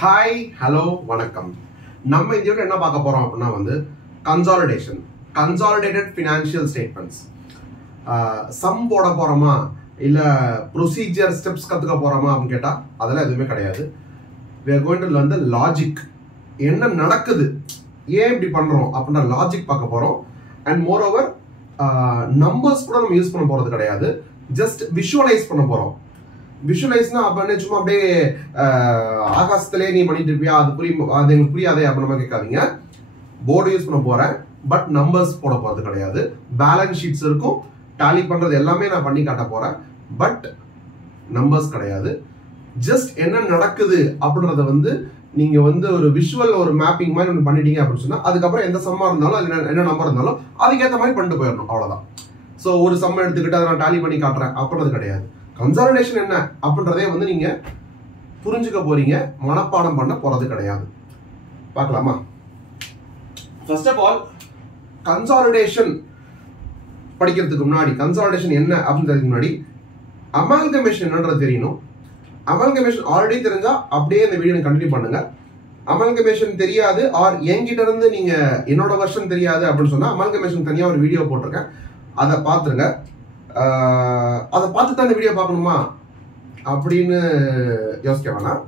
Hi hello வணக்கம். நம்ம இந்த வீடியோல என்ன பார்க்க போறோம் அப்படின்னா consolidation, consolidated financial statements. Sum போட போறோமா இல்ல ப்ரொசீஜர் ஸ்டெப்ஸ் கத்துக்க போறோமா அப்படின்னு கேட்டா அதெல்லாம் எதுவுமே கிடையாது. we are going to learn the logic. என்ன நடக்குது, ஏன் இப்படி பண்றோம் அப்படின்ற லாஜிக் பார்க்க போறோம். அண்ட் மோர் ஓவர் நம்பர்ஸ் கூட நம்ம யூஸ் பண்ண போறது கிடையாது, ஜஸ்ட் விஷுவலைஸ் பண்ண போறோம். விஷுவலைஸ்னா அப்ப சும்மா அப்படியே ஆகாசத்திலே நீ பண்ணிட்டு இருப்பியா, அது எங்களுக்கு புரியாதே அப்படின்னு நம்ம கேட்காதீங்க. போர்டு யூஸ் பண்ண போறேன், பட் நம்பர்ஸ் போட போறது கிடையாது. பேலன்ஸ் ஷீட்ஸ் இருக்கும், டாலி பண்றது எல்லாமே நான் பண்ணி காட்ட போறேன், பட் நம்பர்ஸ் கிடையாது. ஜஸ்ட் என்ன நடக்குது அப்படின்றத நீங்க ஒரு விஷுவல் ஒரு மேப்பிங் மாதிரி ஒன்று பண்ணிட்டீங்க அப்படின்னு சொன்னா அதுக்கப்புறம் எந்த சம்மா இருந்தாலும் அது என்ன நம்பர் இருந்தாலும் அதுக்கேற்ற மாதிரி பண்ணிட்டு போயிடணும், அவ்வளவுதான். ஸோ ஒரு சம் எடுத்துக்கிட்டு அதை நான் டாலி பண்ணி காட்டுறேன் அப்படின்றது கிடையாது. கன்சாலிடேஷன் என்ன அப்படின்றதே நீங்க புரிஞ்சுக்க போறீங்க, மனப்பாடம் பண்ண போறது கிடையாது. பார்க்கலாமா? ஃபர்ஸ்ட் ஆஃப் ஆல், கன்சாலிடேஷன் படிக்கிறதுக்கு முன்னாடி, கன்சாலிடேஷன் என்ன அப்படின்றதுக்கு முன்னாடி அமால்கமேஷன் என்னன்றது தெரியணும். அமால்கமேஷன் ஆல்ரெடி தெரிஞ்சா அப்படியே இந்த வீடியோ கண்டினியூ பண்ணுங்க. அமால்கமேஷன் தெரியாது ஆர் என்கிட்ட இருந்து நீங்க என்னோட வெர்ஷன் தெரியாது அப்படின்னு சொன்னா அமால்கமேஷன் தனியா ஒரு வீடியோ போட்டிருக்கேன், அதை பார்த்துருங்க. அதை பார்த்து தான் இந்த வீடியோ பார்க்கணுமா அப்படின்னு யோசிக்க வேணாம்.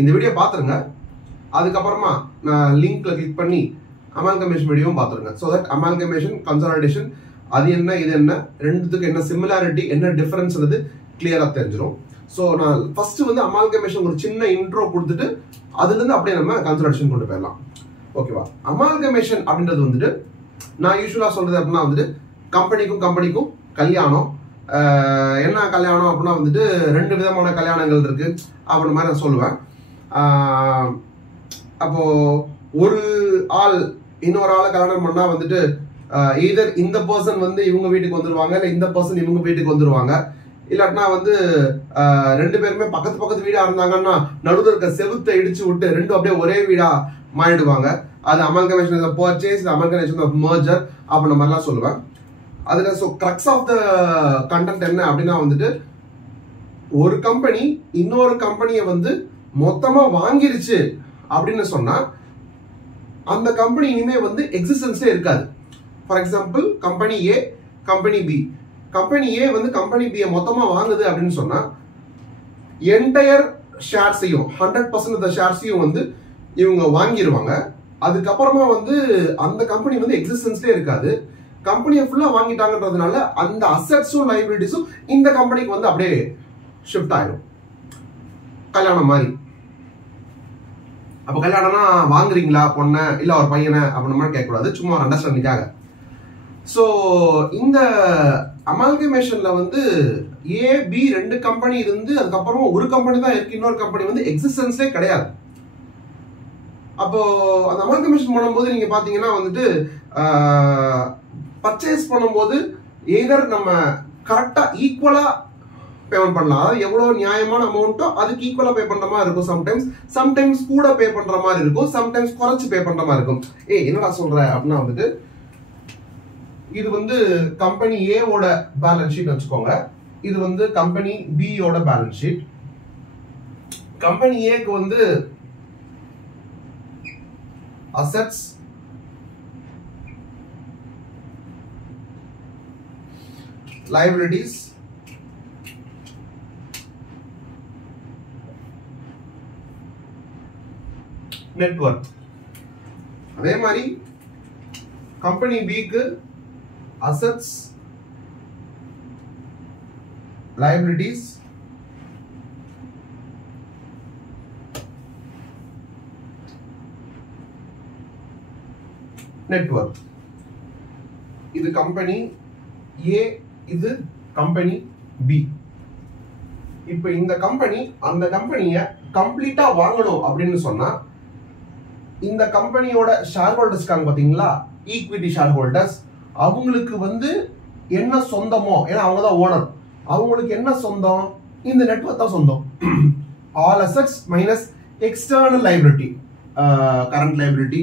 இந்த வீடியோ பார்த்துருங்க, அதுக்கப்புறமா நான் லிங்க்ல கிளிக் பண்ணி அமால்கமேஷன் வீடியோவும் பார்த்துருங்க. ஸோ தட் அமால்கமேஷன், கன்சாலிடேஷன் அது என்ன இது என்ன, ரெண்டுத்துக்கு என்ன சிமிலாரிட்டி என்ன டிஃபரன்ஸ்ன்றது கிளியரா தெரிஞ்சிடும். ஸோ நான் ஃபர்ஸ்ட் அமால்கமேஷன் ஒரு சின்ன இன்ட்ரோ கொடுத்துட்டு அதுலேருந்து அப்படியே நம்ம கன்சாலிடேஷன் கொண்டு போயிடலாம். ஓகேவா? அமால்கமேஷன் அப்படின்றது நான் யூஸ்வலா சொல்றது அப்படின்னா கம்பெனிக்கும் கல்யாணம். என்ன கல்யாணம் அப்படின்னா ரெண்டு விதமான கல்யாணங்கள் இருக்கு அப்படின்ற மாதிரி நான் சொல்லுவேன். அப்போ ஒரு ஆள் இன்னொரு ஆளை கல்யாணம் பண்ணா either இந்த பர்சன் இவங்க வீட்டுக்கு வந்துருவாங்க, இல்ல இந்த பர்சன் இவங்க வீட்டுக்கு வந்துருவாங்க. இல்லாட்டினா ரெண்டு பேருமே பக்கத்து வீடா இருந்தாங்கன்னா நடுவில் இருக்க செவுத்தை இடிச்சு விட்டு ரெண்டும் அப்படியே ஒரே வீடா மாறிடுவாங்க. அது amalgamation of purchase, amalgamation of merger அப்படின்ற மாதிரிலாம் சொல்லுவேன். அதுல கிரக்ஸ் ஆஃப் த கண்டென்ட் என்ன அப்படின்னா ஒரு கம்பெனி இன்னொரு கம்பெனியை மொத்தமா வாங்கிருச்சு அப்படின்னு சொன்னா அந்த கம்பெனி இனிமே எக்ஸிஸ்டன்ஸே இருக்காது. For example, company A company B, company A company B மொத்தமா வாங்குது அப்படின்னு சொன்னா என்டையர் ஷேர்ஸையும் 100% ஆஃப் த ஷேர்ஸையும் இவங்க வாங்கிடுவாங்க. அதுக்கப்புறமா அந்த கம்பெனி எக்ஸிஸ்டன்ஸ்லேயே இருக்காது. கம்பெனியை ஃபுல்லா வாங்கிட்டாங்கன்றதுனால அந்த அசெட்ஸும் லைபிலிட்டிஸும் இந்த கம்பெனிக்கு அப்படியே ஷிஃப்ட் ஆயிடும். கல்யாணம் மாதிரி. அப்ப கல்யாணம்னா வாங்குறீங்களா பொண்ணை இல்ல ஒரு பையனை அப்படின்ற மாதிரி கேட்கக்கூடாது, சும்மா ஒரு அண்டர்ஸ்டாண்டிங்காக. ஸோ இந்த அமால்கமேஷன்ல ஏ பி ரெண்டு கம்பெனி இருந்து அதுக்கப்புறமா ஒரு கம்பெனி தான் இருக்கு, இன்னொரு கம்பெனி எக்ஸிஸ்டன்ஸே கிடையாது. அப்போ அந்த அமால்கமேஷன் பண்ணும்போது நீங்க பாத்தீங்கன்னா பர்ச்சேஸ் பண்ணும்போது எதர் நம்ம கரெக்டா ஈக்குவலா பேமெண்ட் பண்ணலாம், அதாவது எவ்வளவு நியாயமான அமௌண்ட்டோ அதுக்கு ஈக்குவலா பே பண்ற மாதிரி இருக்கும். சம்டைம்ஸ் கூட பே பண்ற மாதிரி இருக்கும், சம்டைம்ஸ் குறைச்சு பே பண்ற மாதிரி இருக்கும். என்னடா சொல்ற அப்படின்னா இது கம்பெனி ஏ ஓட பேலன்ஸ் ஷீட் வச்சுக்கோங்க, இது கம்பெனி பி ஓட பேலன்ஸ் ஷீட். கம்பெனி ஏக்கு அசெட்ஸ், liabilities, net worth. அதே மாதிரி கம்பெனி பிக்கு அசெட்ஸ், liabilities, net worth. இது கம்பெனி ஏ, இது கம்பெனி பி. இப்ப இந்த கம்பெனி அந்த கம்பெனிய கம்ப்ளீட்டா வாங்கணும் அப்படின்னு சொன்னா இந்த கம்பெனியோட ஷேர் ஹோல்டர்ஸ் இருக்காங்க பாத்தீங்களா, ஈக்விட்டி ஷேர் ஹோல்டர்ஸ், அவங்களுக்கு என்ன சொந்தமோ, ஏன்னா அவங்க தான் ஓனர், அவங்களுக்கு என்ன சொந்தம், இந்த நெட்வொர்க் தான் சொந்தம். All assets minus external liability, current liability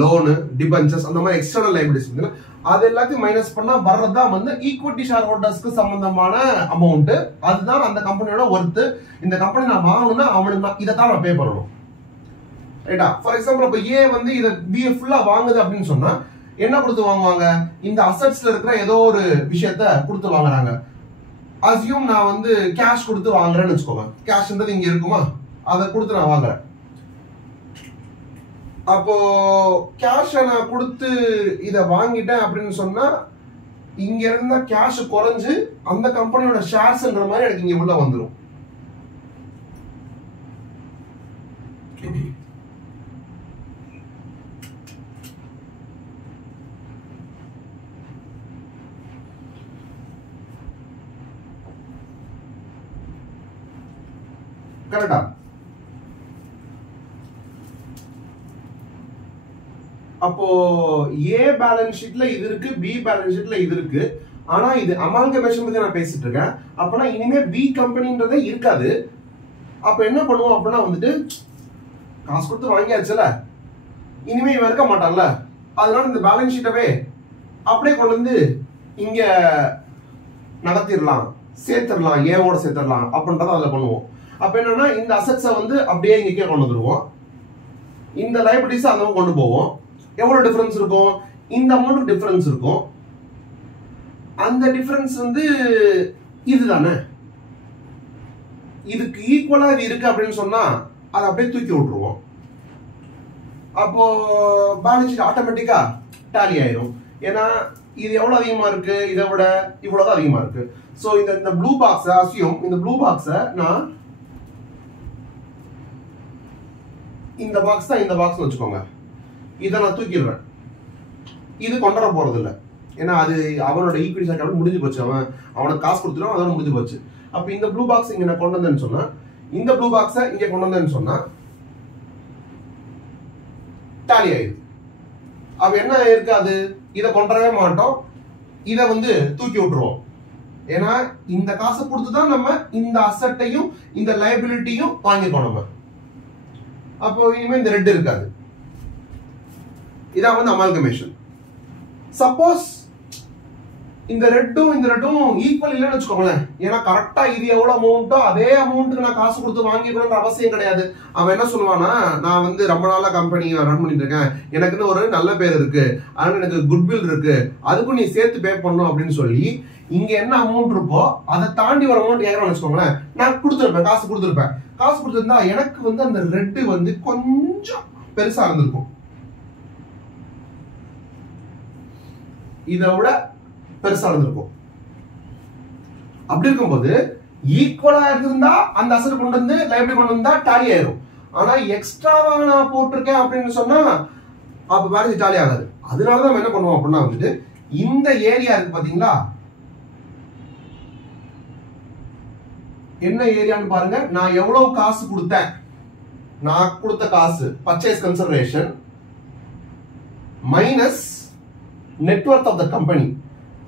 loan, debentures, அந்த மாதிரி எக்ஸ்டர்னல் லைபிலிட்டிஸ் அது எல்லாத்தையும் மைனஸ் பண்ணா வர்றதுதான் வந்து ஈக்விட்டி ஷேர் ஹோல்டர்ஸ்க்கு சம்பந்தமான அமௌண்ட். அதுதான் அந்த கம்பெனியோட ஒர்த்து. இந்த கம்பெனி நான் வாங்கணும்னா அவனுக்கு இதை தான் நான் பே பண்ணணும். ரைட்டா? ஃபார் எக்ஸாம்பிள் இப்போ ஏ வந்து இதை பி ஃபுல்லா வாங்குது அப்படின்னு சொன்னா என்ன கொடுத்து வாங்குவாங்க? இந்த அசட்ஸ்ல இருக்கிற ஏதோ ஒரு விஷயத்த கொடுத்து வாங்குறாங்க. அசியூம் நான் வந்து கேஷ் கொடுத்து வாங்குறேன்னு வச்சுக்கோங்க. கேஷ்ன்றது இங்க இருக்குமா, அதை கொடுத்து நான் வாங்குறேன். அப்போ கேஷை நான் கொடுத்து இதை வாங்கிட்டேன் அப்படின்னு சொன்னா இங்க இருந்த கேஷ் குறைஞ்சு அந்த கம்பெனியோட ஷேர்ஸ்ன்ற மாதிரி எனக்கு இங்க உள்ள வந்துடும். கரெக்டா? அப்போ ஏ பேலன்ஸ் ஷீட்ல இது இருக்கு, பி பேலன்ஸ் ஷீட்ல இது இருக்கு. ஆனா இது அமால்கமேஷன் பத்தி நான் பேசிட்டு இருக்கேன். அப்பனா இனிமே பி கம்பெனின்றதே இருக்காது. அப்ப என்ன பண்ணுவோம் அப்படின்னா வந்துட்டு காசு கொடுத்து வாங்கியாச்சுல, இனிமே இவன் இருக்க மாட்டான்ல, அதனால இந்த பேலன்ஸ் ஷீட்டவே அப்படியே கொண்டு வந்து இங்க நடத்திடலாம், சேர்த்துடலாம், ஏவோட சேர்த்துடலாம் அப்படின்றத அதில் பண்ணுவோம். அப்ப என்னன்னா இந்த அசட்ஸை வந்து அப்படியே இங்க கீழே கொண்டு வந்துருவோம், இந்த லைபிலிட்டிஸ் அந்த கொண்டு போவோம். எவ்வளவு டிஃபரன்ஸ் இருக்கும்? இந்த அமௌண்ட் டிஃபரன்ஸ் இருக்கும். அந்த டிஃபரன்ஸ் வந்து இதுதானே, இதுக்கு ஈக்குவலா இது இருக்கு அப்படின்னு சொன்னா அதை அப்படியே தூக்கி விட்டுருவோம். அப்போ பேலன்ஸ் ஷீட் ஆட்டோமேட்டிக்கா டாலி ஆயிரும். ஏன்னா இது எவ்வளவு அதிகமா இருக்கு, இதை விட இவ்வளவுதான் அதிகமா இருக்கு. சோ இந்த ப்ளூ பாக்ஸ் அசியூம், இந்த ப்ளூ பாக்ஸை நான் இந்த பாக்ஸ் தான் இந்த பாக்ஸ் வச்சுக்கோங்க, இதை நான் தூக்கிடுறேன். இது கொண்டு வர போறது இல்லை, ஏன்னா அது அவனோட ஈக்விட்டி ஷேர் முடிஞ்சு போச்சு, அவனுக்கு காசு கொடுத்துடும், அதோட முடிஞ்சு போச்சு. அப்ப இந்த ப்ளூ பாக்ஸ் இங்க நான் கொண்டு வந்தேன்னு சொன்னா, இந்த ப்ளூ பாக்ஸை இங்க கொண்டு வந்தேன்னு சொன்னா டாலி ஆயிடுது. அப்ப என்ன இருக்காது, இதை கொண்டவே மாட்டோம், இதை வந்து தூக்கி விட்டுருவோம். ஏன்னா இந்த காசை கொடுத்துதான் நம்ம இந்த அசட்டையும் இந்த லைபிலிட்டியும் வாங்கிக்கணும் நம்ம. அப்போ இனிமே இந்த ரெட் இருக்காது. இதான் வந்து அமால்கமேஷன். சப்போஸ் இந்த ரெட்டும் இந்த ரெட்டும் ஈக்குவல் இல்லைன்னு வச்சுக்கோங்களேன், ஏன்னா கரெக்டா இது எவ்வளவு அமௌண்ட்டோ அதே அமௌண்ட்டுக்கு நான் காசு கொடுத்து வாங்கிக்கணும்ன்ற அவசியம் கிடையாது. அவன் என்ன சொல்லுவானா, நான் வந்து ரொம்ப நாளா கம்பெனி ரன் பண்ணிட்டு இருக்கேன், எனக்குன்னு ஒரு நல்ல பேர் இருக்கு, அதனால எனக்கு குட்வில் இருக்கு, அதுக்கும் நீ சேர்த்து பே பண்ணணும் அப்படின்னு சொல்லி இங்க என்ன அமௌண்ட் இருக்கோ அதை தாண்டி ஒரு அமௌண்ட் கேட்கறோம்னு வச்சுக்கோங்களேன், நான் கொடுத்துருப்பேன், காசு கொடுத்துருப்பேன். காசு கொடுத்துருந்தா எனக்கு வந்து அந்த ரெட்டு வந்து கொஞ்சம் பெருசா இருந்திருக்கும், இதை விட பெருசா இருந்திருக்கும். அப்படி இருக்கும்போது ஈக்குவலா இருந்திருந்தா அந்த அசட் கொண்டு வந்து லைபிலிட்டி கொண்டு வந்தா டாலி ஆயிரும். ஆனா எக்ஸ்ட்ராவா நான் போட்டிருக்கேன் அப்படின்னு சொன்னா அப்ப பேலன்ஸ் டாலி ஆகாது. அதனாலதான் நம்ம என்ன பண்ணுவோம் அப்படின்னா வந்துட்டு இந்த ஏரியா இருக்கு பாத்தீங்களா, என்ன ஏரியான்னு பாருங்க. நான் எவ்வளவு காசு கொடுத்தேன், நான் கொடுத்த காசு purchase consideration minus net worth of the company.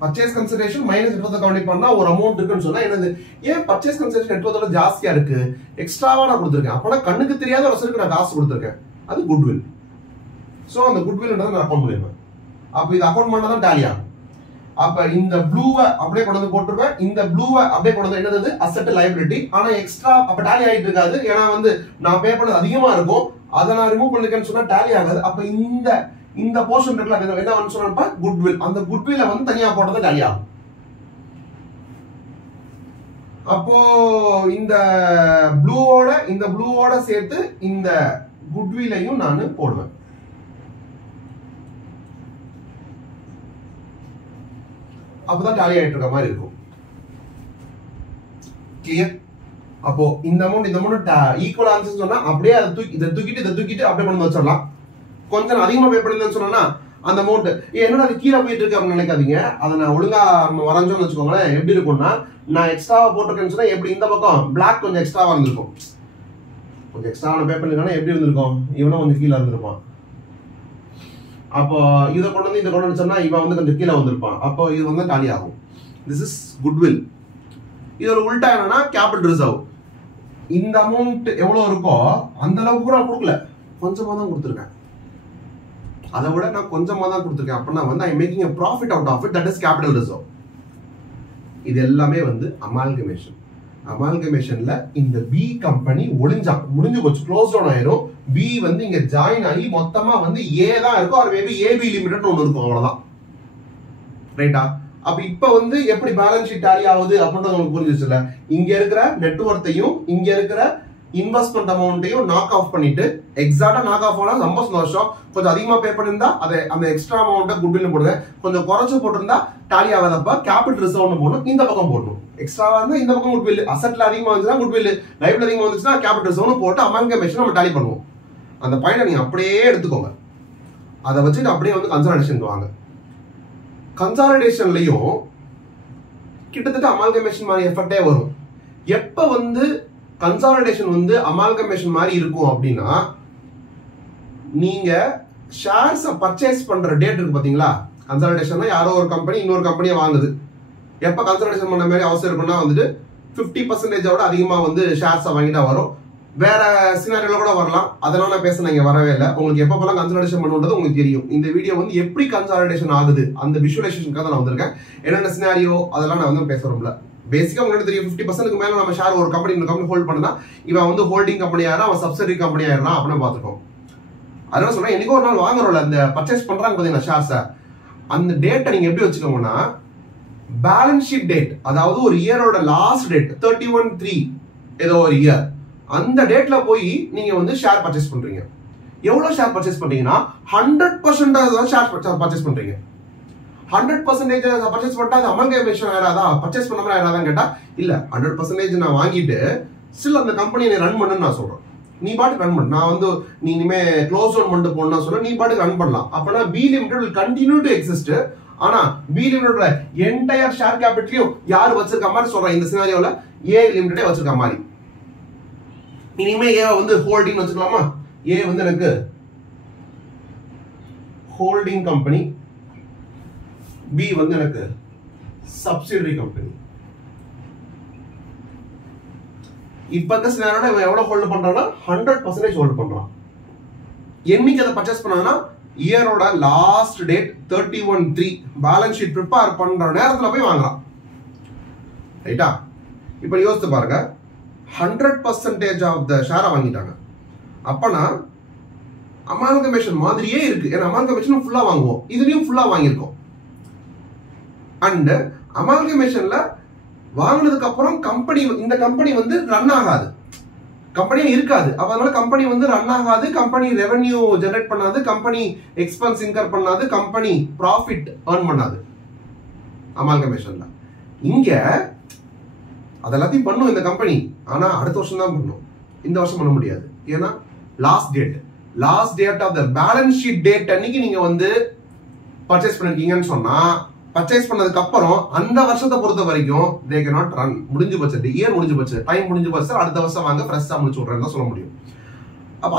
Purchase consideration minus net worth company பண்ணா ஒரு அமௌண்ட் இருக்குன்னு சொன்னா என்னது, ஏன் பர்ச்சேஸ் கன்சிடரேஷன் நெட்வொர்த்தோட ஜாஸ்தியா இருக்கு, எக்ஸ்ட்ராவா நான் கொடுத்துருக்கேன், அப்பனா கண்ணுக்கு தெரியாத ஒரு சருக்கு நான் காசு கொடுத்துருக்கேன், அது குட்வில். சோ அந்த குட்வில்ன்றதை நான் அக்கௌண்ட் பண்ணிடுவேன். அப்ப இது அக்கௌண்ட் பண்ணா தான் டாலி ஆகும். அப்ப இந்த ப்ளூவை அப்படியே கொண்டு வந்து போட்டுருவேன், இந்த ப்ளூவை அப்படியே கொண்டு வந்து என்னது அசெட் லைபிலிட்டி. ஆனா எக்ஸ்ட்ரா அப்ப டாலி ஆகிட்டு இருக்காது, ஏன்னா வந்து நான் பே பண்ணது அதிகமா இருக்கும், அதை நான் ரிமூவ் பண்ணிருக்கேன்னு சொன்னா டாலி ஆகாது. அப்ப இந்த போர்ஷன் இருக்குல்ல, என்ன வந்து சொன்னா குட்வில், அந்த குட்வில்ல வந்து தனியா போட்டது டாலி ஆகும். அப்போ இந்த ப்ளூவோட சேர்த்து இந்த குட்விலையும் நான் போடுவேன். அப்பதான் டாலி ஆயிட்டு இருக்க மாதிரி இருக்கும். கிளியர்? அப்போ இந்த அமௌண்ட் ஈக்குவல் ஆன்சர் சொன்னா அப்படியே இதை தூக்கிட்டு அப்படியே கொண்டு வச்சிடலாம். கொஞ்சம் அதிகமா பே பண்ணிருந்தேன்னு சொன்னா அந்த அமௌண்ட் என்னடா அது கீழே போயிட்டு இருக்கு அப்படின்னு நினைக்காதீங்க. அதை நான் ஒழுங்கா வரைஞ்சோம்னு வச்சுக்கோங்களேன், எப்படி இருக்கும்னா நான் எக்ஸ்ட்ராவா போட்டிருக்கேன்னு சொன்னா எப்படி இந்த பக்கம் பிளாக் கொஞ்சம் எக்ஸ்ட்ராவா இருந்திருக்கும், கொஞ்சம் எக்ஸ்ட்ரா பே பண்ணிருக்கானா எப்படி இருந்திருக்கும், இவனும் கொஞ்சம் கீழே இருந்திருப்பான். அப்போ இதை கொண்டு வந்து இதை கொண்டு வந்து சொன்னா இவன் வந்து கொஞ்சம் கீழே வந்திருப்பான். அப்போ இது வந்து டாலி ஆகும். This is goodwill. இது ஒரு உல்டா என்னன்னா கேபிட்டல் ரிசர்வ். இந்த அமௌண்ட் எவ்வளவு இருக்கோ அந்த அளவுக்கு கூட நான் கொடுக்கல, கொஞ்சமா தான் கொடுத்துருக்கேன். அதை விட நான் கொஞ்சமா தான் கொடுத்துருக்கேன் அப்படின்னா வந்து ஐ making a profit out of it, that is capital reserve. இது எல்லாமே வந்து அமால்கமேஷன். அமால்கமேஷன்ல இந்த பி கம்பெனி முடிஞ்சு போச்சு, க்ளோஸ் டவுன் ஆயிரும். பி வந்து இங்க ஜாயின் ஆகி மொத்தமா வந்து ஏ தான் இருக்கும், அது மேபி ஏபி லிமிடெட் ஒன்று இருக்கும், அவ்வளவுதான். ரைட்டா? அப்ப இப்ப வந்து எப்படி பேலன்ஸ் ஷீட் டேலி ஆகுது அப்படின்றது உங்களுக்கு புரிஞ்சிச்சுல. இங்க இருக்கிற நெட்வொர்த்தையும் இங்க இருக்கிற இன்வெஸ்ட்மெண்ட் அமௌண்ட்டையும் நாக் ஆஃப் பண்ணிட்டு, எக்ஸாக்டா நாக் ஆஃப் ஆனா ரொம்ப சந்தோஷம். கொஞ்சம் அதிகமா பே பண்ணிருந்தா அதை அந்த எக்ஸ்ட்ரா அமௌண்ட்டை குட்வில் போடுங்க, கொஞ்சம் குறைச்சு போட்டிருந்தா டாலி ஆகாதப்ப கேபிட்டல் ரிசர்வ்னு போடணும், இந்த பக்கம் போடணும். எக்ஸ்ட்ராவா இருந்தா இந்த பக்கம் குட்வில், அசெட்ல அதிகமா வந்துச்சுன்னா குட்வில், லைஃப்ல அதிகமா வந்துச்சுன்னா கேபிட்டல் ரிசர்வ்னு போட்டு அமால்கமேஷன் நம்ம டாலி பண்ணுவோம். அந்த பாயிண்ட் நீங்க அப்படியே எடுத்துக்கோங்க, அதை வச்சுட்டு அப்படியே வந்து கன்சாலிடேஷன் வாங்க. கன்சாலிடேஷன்லயும் கிட்டத்தட்ட அமால்கமேஷன் மாதிரி எஃபெக்டே வரும். எப்ப வந்து கன்சாலிடேஷன் வந்து அமால்கமேஷன் மாதிரி இருக்கும் அப்படின்னா, நீங்க ஷேர்ஸ் பர்ச்சேஸ் பண்ற டேட் இருக்கு பாத்தீங்களா. கன்சாலிடேஷன்னா யாரோ ஒரு கம்பெனி இன்னொரு கம்பெனியை வாங்குது. எப்ப கன்சாலிடேஷன் பண்ண மாதிரி அவசியம் இருக்குன்னா வந்துட்டு 50% அதிகமா வந்து ஷேர்ஸை வாங்கிட்டா வரும். வேற சினாரியோல கூட வரலாம், அதெல்லாம் நான் பேச இங்க வரவே இல்லை. உங்களுக்கு எப்பப்பெல்லாம் கன்சாலிடேஷன் பண்ணுறது உங்களுக்கு தெரியும். இந்த வீடியோ வந்து எப்படி கன்சாலிடேஷன் ஆகுது அந்த விஷுவலைசேஷனுக்காக நான் வந்திருக்கேன். என்னென்ன சினாரியோ அதெல்லாம் நான் வந்து பேசுறோம்ல. பேசிக்கா உங்களுக்கு தெரியும், 50% மேல நம்ம ஷேர் ஒரு கம்பெனி இன்னொரு கம்பெனி ஹோல்ட் பண்ணா இவன் வந்து ஹோல்டிங் கம்பெனி ஆயிரம், அவன் சப்சிடரி கம்பெனி ஆயிரம் அப்படின்னு பார்த்துக்கோம். அதனால சொல்றேன், என்னைக்கோ ஒரு நாள் வாங்குறோம்ல அந்த பர்ச்சேஸ் பண்றாங்க பாத்தீங்கன்னா ஷேர்ஸை, அந்த டேட்டை நீங்க எப்படி வச்சுக்கோங்கன்னா பேலன்ஸ் ஷீட் டேட், அதாவது ஒரு இயரோட லாஸ்ட் டேட் 31/3 ஏதோ ஒரு இயர், அந்த டேட்ல போய் நீங்க வந்து ஷேர் பர்ச்சேஸ் பண்றீங்க. எவ்வளவு ஷேர் பர்ச்சேஸ் பண்றீங்கன்னா 100% ஷேர் பர்ச்சேஸ் பண்றீங்க. 100% பர்ச்சேஸ் பண்ணா அது அமால்கமேஷன் ஆயிராதா, பர்ச்சேஸ் பண்ண மாதிரி ஆயிராதான்னு கேட்டா இல்ல, 100% நான் வாங்கிட்டு ஸ்டில் அந்த கம்பெனியை ரன் பண்ணுன்னு நான் சொல்றேன். நீ பாட்டுக்கு ரன் பண்ண, நான் வந்து நீ இனிமே க்ளோஸ் டவுன் பண்ணிட்டு போனா சொல்ல, நீ பாட்டுக்கு ரன் பண்ணலாம். அப்பனா B limited will continue to exist. ஆனா பி லிமிடெட்ல என்டையர் ஷேர் கேபிட்டலையும் யார் வச்சிருக்க மாதிரி சொல்றேன், இந்த சினாரியோல ஏ லிமிடெடே வச்சிருக்க மாதிரி. இனிமே ஏ வந்து ஹோல்டிங் வச்சுக்கலாமா. ஏ வந்து எனக்கு ஹோல்டிங் கம்பெனி, பி வந்து எனக்கு சப்சிடரி கம்பெனி. இப்ப இந்த சினாரியோல இவன் எவ்வளவு ஹோல்ட் பண்றான்னா 100% ஹோல்ட் பண்றான். என்னைக்கு அதை பர்ச்சேஸ் பண்ணானா இயரோட last date 31/3 balance sheet prepare பண்ற நேரத்துல போய் வாங்கலாம். ரைட்டா? இப்ப யோசித்து பாருங்க, 100% ஆஃப் த ஷேரை வாங்கிட்டாங்க. அப்பனா அமால்கமேஷன் மாதிரியே இருக்கு. ஏன்னா அமால்கமேஷன் ஃபுல்லா வாங்குவோம், இதுலயும் ஃபுல்லா வாங்கியிருக்கோம். அண்ட் அமால்கமேஷன்ல வாங்கினதுக்கு அப்புறம் கம்பெனி, இந்த கம்பெனி வந்து ரன் ஆகாது, கம்பெனியே இருக்காது. அதனால கம்பெனி வந்து ரன் ஆகாது, கம்பெனி ரெவென்யூ ஜெனரேட் பண்ணாது, கம்பெனி எக்ஸ்பென்ஸ் இன்கர் பண்ணாது, கம்பெனி ப்ராஃபிட் ஏர்ன் பண்ணாது அமால்கமேஷன்ல. இங்க அதெல்லாத்தையும் பண்ணும் இந்த கம்பெனி, ஆனா அடுத்த வருஷம் தான் பண்ணும், இந்த வருஷம் பண்ண முடியாது. ஏன்னா last date of the balance sheet date அன்னைக்கு நீங்க வந்து பர்ச்சேஸ் பண்ணிருக்கீங்கன்னு சொன்னா, பர்ச்சேஸ் பண்ணதுக்கு அப்புறம் அந்த வருஷத்தை பொறுத்த வரைக்கும் they cannot run, முடிஞ்சு போச்சு, இயர் முடிஞ்சு போச்சு, டைம் முடிஞ்சு போச்சு, அடுத்த வருஷம் வாங்க ஃப்ரெஷ்ஷா முடிச்சு விடுறேன்னு தான் சொல்ல முடியும். அப்ப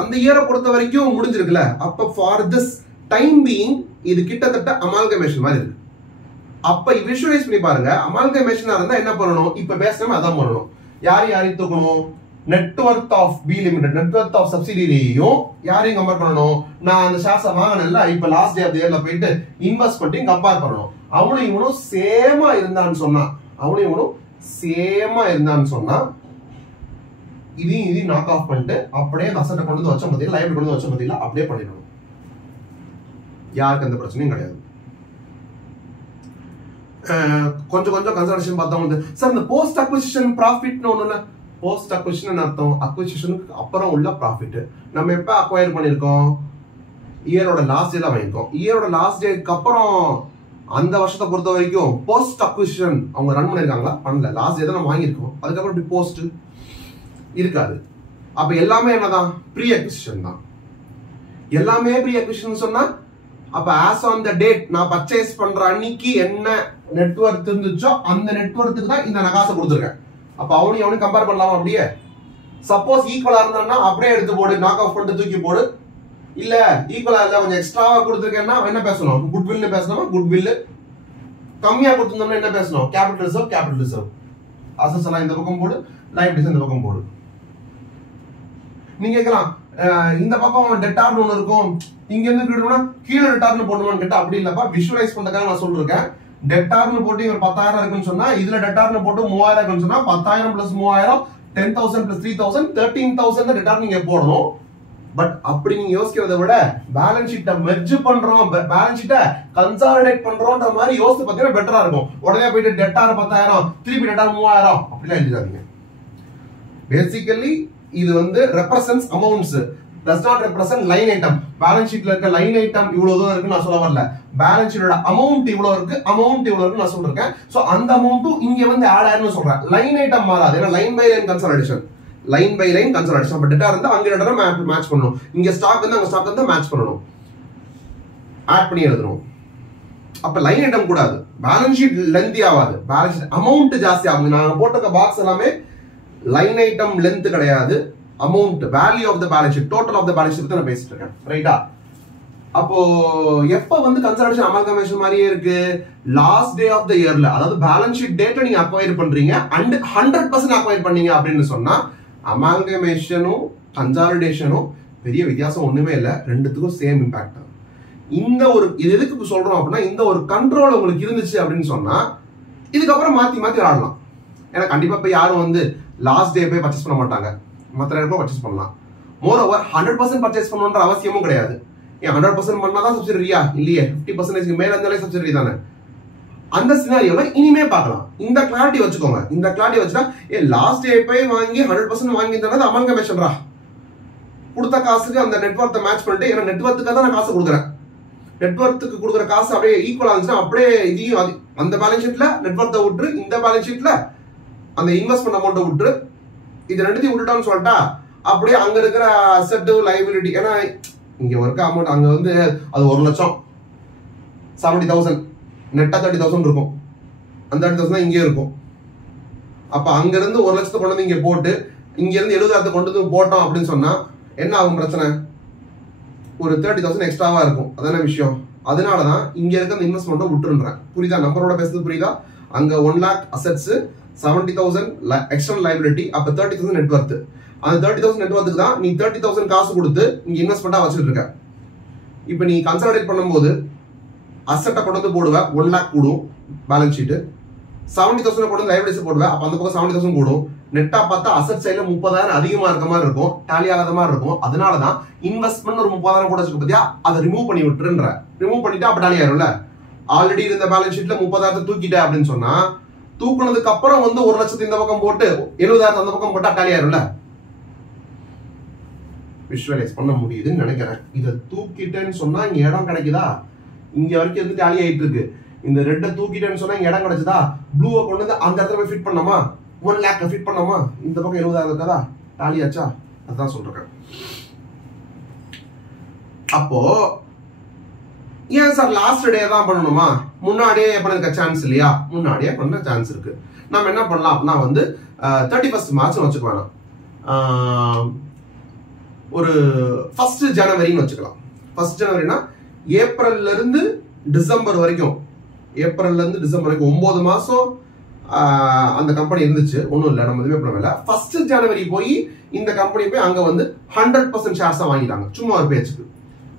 அந்த இயரை பொறுத்த வரைக்கும் முடிஞ்சிருக்குல்ல. அப்ப ஃபார் திஸ் டைம் பீயிங் இது கிட்டத்தட்ட அமால்கமேஷன் மாதிரி இருக்கு. அப்ப விஷுவலைஸ் பண்ணி பாருங்க, அமால்கமேஷனா இருந்தா என்ன பண்ணணும், இப்ப பேசணும் அதான் பண்ணணும். யாரையும் தூக்கணும், net worth of B limited, net worth of சப்சிடியையும் யாரையும் கம்பேர் பண்ணணும். நான் அந்த ஷேர்ஸை வாங்கினேன்ல, இப்ப லாஸ்ட் டே ஆஃப் தி இயர்ல போயிட்டு இன்வெஸ்ட் பண்ணி கம்பேர் பண்ணணும். அவனும் இவனும் சேமா இருந்தான்னு சொன்னா இதையும் நாக் ஆஃப் பண்ணிட்டு அப்படியே அசட்டை கொண்டு வந்து வச்ச பார்த்தீங்களா, லைப்ரரி கொண்டு வந்து வச்ச பார்த்தீங்களா, அப்படியே பண்ணிடணும். யாருக்கு எந்த பிரச்சனையும் கிடையாது. கொஞ்சம் கன்சல்டேஷன் பார்த்தவங்க சார் இந்த போஸ்ட் அக்விசிஷன் ப்ராஃபிட்னு ஒண்ணு, போஸ்ட் அக்விசிஷன் அர்த்தம் அக்விசிஷனுக்கு அப்புறம் உள்ள ப்ராஃபிட். நம்ம எப்ப அக்வயர் பண்ணிருக்கோம், இயரோட லாஸ்ட் டேல வாங்கிருக்கோம். இயரோட லாஸ்ட் டேக்கு அப்புறம் அந்த வருஷத்தை பொறுத்த வரைக்கும் போஸ்ட் அக்விசிஷன் அவங்க ரன் பண்ணிருக்காங்களா, பண்ணல. லாஸ்ட் டே தான் நம்ம வாங்கியிருக்கோம், அதுக்கப்புறம் இப்படி போஸ்ட் இருக்காது. அப்ப எல்லாமே என்னதான், ப்ரீ அக்விசிஷன் தான். எல்லாமே ப்ரீ அக்விசிஷன் சொன்னா அப்ப ஆஸ் ஆன் த டேட் நான் பர்ச்சேஸ் பண்ற அன்னைக்கு என்ன நெட்வொர்க் இருந்துச்சோ அந்த நெட்வொர்க்கு தான் இந்த நகாசை கொடுத்துருக்கேன். அப்ப அவனையும் கம்பேர் பண்ணலாமா? அப்படியே சப்போஸ் ஈக்குவலா இருந்தான்னா அப்படியே எடுத்து போடு, நாக் ஆஃப் பண்ணிட்டு தூக்கி போடு. இல்ல ஈக்குவலா இல்ல கொஞ்சம் எக்ஸ்ட்ராவா கொடுத்துருக்கேன்னா என்ன பேசணும், குட்வில் பேசணுமா, குட்வில். கம்மியா கொடுத்துருந்தோம்னா என்ன பேசணும், கேபிட்டல் ரிசர்வ். அசஸ் எல்லாம் இந்த பக்கம் போடு, லைபிலிட்டிஸ் இந்த பக்கம் போடு. நீங்க கேட்கலாம், இந்த பக்கம் டெட்டார்னு ஒண்ணு இருக்கும், இங்க இருந்து கீழே டெட்டார்னு போடணும்னு கேட்டா அப்படி இல்லப்பா. விஷுவலைஸ் பண்றதுக்காக நான் சொல்லிருக்கேன். டெட்டார்னு போட்டு ஒரு 10,000 இருக்குன்னு சொன்னா இதுல டெட்டார்னு போட்டு 3,000 இருக்குன்னு சொன்னா 10,000 பிளஸ் 3,000 10,000 பிளஸ் 3,000 13,000 டெட்டார் நீங்க போடணும். பட் அப்படி நீங்க யோசிக்கிறத விட பேலன்ஸ் ஷீட்டை மெர்ஜ் பண்றோம், பேலன்ஸ் ஷீட்டை கன்சாலிடேட் பண்றோம்ன்ற மாதிரி யோசிச்சு பார்த்தீங்கன்னா பெட்டரா இருக்கும். உடனே போயிட்டு டெட்டார் 10,000 திருப்பி டெட்டார் 3,000 அப்படிலாம் எழுதிடாதீங்க. பேசிக்கலி இது வந்து represents amounts, does not represent line item. Balance ஷீட்ல இருக்க லைன் ஐட்டம் இவ்வளவு தான் இருக்கு நான் சொல்ல வரல. பேலன்ஸ் ஷீட்டோட அமௌண்ட் இவ்வளவு இருக்கு, அமௌண்ட் இவ்வளவு இருக்கு நான் சொல்றேன். சோ அந்த அமௌண்ட்டும் இங்க வந்து ஆட் ஆயிடும்னு சொல்றேன். லைன் ஐட்டம் மாறாது. ஏன்னா line by line consolidation, line by line consolidation. அப்ப டேட்டா இருந்தா அங்க டேட்டா மேட்ச் பண்ணணும், இங்க ஸ்டாக் வந்து அங்க ஸ்டாக் வந்து மேட்ச் பண்ணணும், ஆட் பண்ணி எழுதணும். அப்ப லைன் ஐட்டம் கூடாது. பேலன்ஸ் ஷீட் லென்த்தி ஆகாது, பேலன்ஸ் ஷீட் அமௌண்ட் ஜாஸ்தி ஆகும். நான் போட்டிருக்க பாக்ஸ் எல்லாமே லைன் ஐட்டம் லென்த் கிடையாது, amount value of the balance sheet, total of the balance sheet நான் பேசிட்டு இருக்கேன். ரைட்டா? அப்போ எப்ப வந்து கன்சாலிடேஷன் அமல்கமேஷன் மாதிரியே இருக்கு, லாஸ்ட் டே ஆஃப் த இயர்ல, அதாவது பேலன்ஸ் ஷீட் டேட்ல நீங்க அக்வயர் பண்றீங்க அண்ட் 100% அக்வயர் பண்ணீங்க அப்படின்னு சொன்னா அமல்கமேஷனும் கன்சாலிடேஷனும் பெரிய வித்தியாசம் ஒண்ணுமே இல்லை, ரெண்டுத்துக்கும் சேம் இம்பாக்ட். இந்த ஒரு இது எதுக்கு சொல்றோம் அப்படின்னா, இந்த ஒரு கண்ட்ரோல் உங்களுக்கு இருந்துச்சு அப்படின்னு சொன்னா இதுக்கப்புறம் மாத்தி மாத்தி ஆடலாம். ஏன்னா கண்டிப்பா போய் யாரும் வந்து லாஸ்ட் டே போய் பர்ச்சேஸ் பண்ண மாட்டாங்க, மற்ற நேரம் பர்ச்சேஸ் பண்ணலாம். மோர் ஓவர் 100% பர்ச்சேஸ் பண்ணணுன்ற அவசியமும் கிடையாது. ஏன் 100% பண்ணாதான் சப்சிடரியா? இல்லையே, 50% மேல இருந்தாலே சப்சிடரி தானே. அந்த சினாரியோல இனிமே பார்க்கலாம். இந்த கிளாரிட்டி வச்சுக்கோங்க. இந்த கிளாரிட்டி வச்சுட்டா லாஸ்ட் டே போய் வாங்கி 100% வாங்கி தரது அமல்கமேஷன்ரா, கொடுத்த காசுக்கு அந்த நெட்வொர்த்தை மேட்ச் பண்ணிட்டு, ஏன்னா நெட்வொர்த்துக்காக தான் நான் காசு கொடுக்குறேன், நெட்வொர்த்துக்கு கொடுக்குற காசு அப்படியே ஈக்குவல் ஆச்சுன்னா அப்படியே இதையும் அந்த பேலன்ஸ் ஷீட்ல நெட்வொர்த்தை விட்டுரு, இந்த பேலன்ஸ் ஷீட்ல அந்த இன்வெஸ்ட்மெண்ட் அமௌண்ட்டை விட்டுரு, இது ரெண்டுத்தையும் விட்டுட்டோம்னு சொல்லிட்டா அப்படியே அங்க இருக்கிற அசெட் லைபிலிட்டி, ஏன்னா இங்க இருக்க அமௌண்ட் அங்க வந்து அது 1 லட்சம் 70,000 நெட்டா 30,000 இருக்கும், அந்த 30,000 இங்கே இருக்கும். அப்ப அங்க இருந்து 1 லட்சத்தை கொண்டு வந்து இங்க போட்டு இங்க இருந்து 70,000 கொண்டு வந்து போட்டோம் அப்படின்னு சொன்னா என்ன ஆகும் பிரச்சனை? ஒரு 30,000 எக்ஸ்ட்ராவா இருக்கும். அதான விஷயம். அதனாலதான் இங்க இருக்க அந்த இன்வெஸ்ட்மெண்ட்டை விட்டுருன்றேன். புரியுதா? நம்பரோட பேசுறது புரியுதா? அங்க 1 lakh அசெட்ஸ், 70,000 எக்ஸ்டர்னல் லைபிலிட்டி, அப்ப 30,000 நெட்வொர்த். அந்த 30,000 நெட்வொர்த்துக்கு தான் நீ 30,000 காசு கொடுத்து இங்க இன்வெஸ்ட்மெண்டா வச்சுட்டு இருக்க. இப்ப நீ கன்சாலிடேட் பண்ணும்போது அசெட்டை கொண்டு வந்து போடுவ, 1 lakh கூடும் பேலன்ஸ் ஷீட், 70,000 கொண்டு வந்து லைபிலிட்டிஸ் போடுவ, அப்ப அந்த பக்கம் 70,000 கூடும். நெட்டா பார்த்தா அசெட் சைட்ல 30,000 அதிகமா இருக்க மாதிரி இருக்கும், டாலி ஆகாத மாதிரி இருக்கும். அதனாலதான் இன்வெஸ்ட்மெண்ட் ஒரு 30,000 கூட வச்சுக்க பத்தியா, அதை ரிமூவ் பண்ணி விட்டுருன்ற. ரிமூவ் பண்ணிட்டா அப்ப டாலி ஆயிரும்ல. ஆல்ரெடி இருந்த பேலன்ஸ் ஷீட்ல 30,000 தூக்கிட்ட அப்படின்னு சொன்னா, தூக்குனதுக்கு அப்புறம் வந்து 1 லட்சத்து இந்த பக்கம் போட்டு 70,000 அந்த பக்கம் போட்டா டாலி ஆயிரும்ல. விஷுவலைஸ் பண்ண முடியுதுன்னு நினைக்கிறேன். இதை தூக்கிட்டேன்னு சொன்னா இங்க இடம் கிடைக்குதா? இங்க வரைக்கும் இருந்து டாலி ஆயிட்டு இருக்கு. இந்த ரெட்டை தூக்கிட்டேன்னு சொன்னா இங்க இடம் கிடைச்சதா? ப்ளூவை கொண்டு வந்து அந்த இடத்துல போய் ஃபிட் பண்ணாமா, 1 lakh ஃபிட் பண்ணாமா, இந்த பக்கம் 70,000 இருக்காதா, டாலி ஆச்சா? அதான் சொல்றேன். அப்போ ஏன் சார் லாஸ்ட் டே தான் பண்ணணுமா? முன்னாடியே பண்ண சான்ஸ் இல்லையா? முன்னாடியே பண்ண சான்ஸ் இருக்கு. நம்ம என்ன பண்ணலாம் அப்படின்னா வந்து 31 மார்ச் வச்சுக்க வேணாம், ஒரு 1 ஜனவரின்னு வச்சுக்கலாம். 1 ஜனவரினா ஏப்ரல்ல இருந்து டிசம்பர் வரைக்கும், ஏப்ரல்ல இருந்து டிசம்பர் வரைக்கும் 9 மாசம் அந்த கம்பெனி இருந்துச்சு. ஒன்றும் இல்லை, நம்ம எதுவுமே பண்ணல. 1 ஜனவரி போய் இந்த கம்பெனி போய் அங்க வந்து 100% ஷேர்ஸா வாங்கிட்டாங்க. சும்மா ஒரு பேச்சுக்கு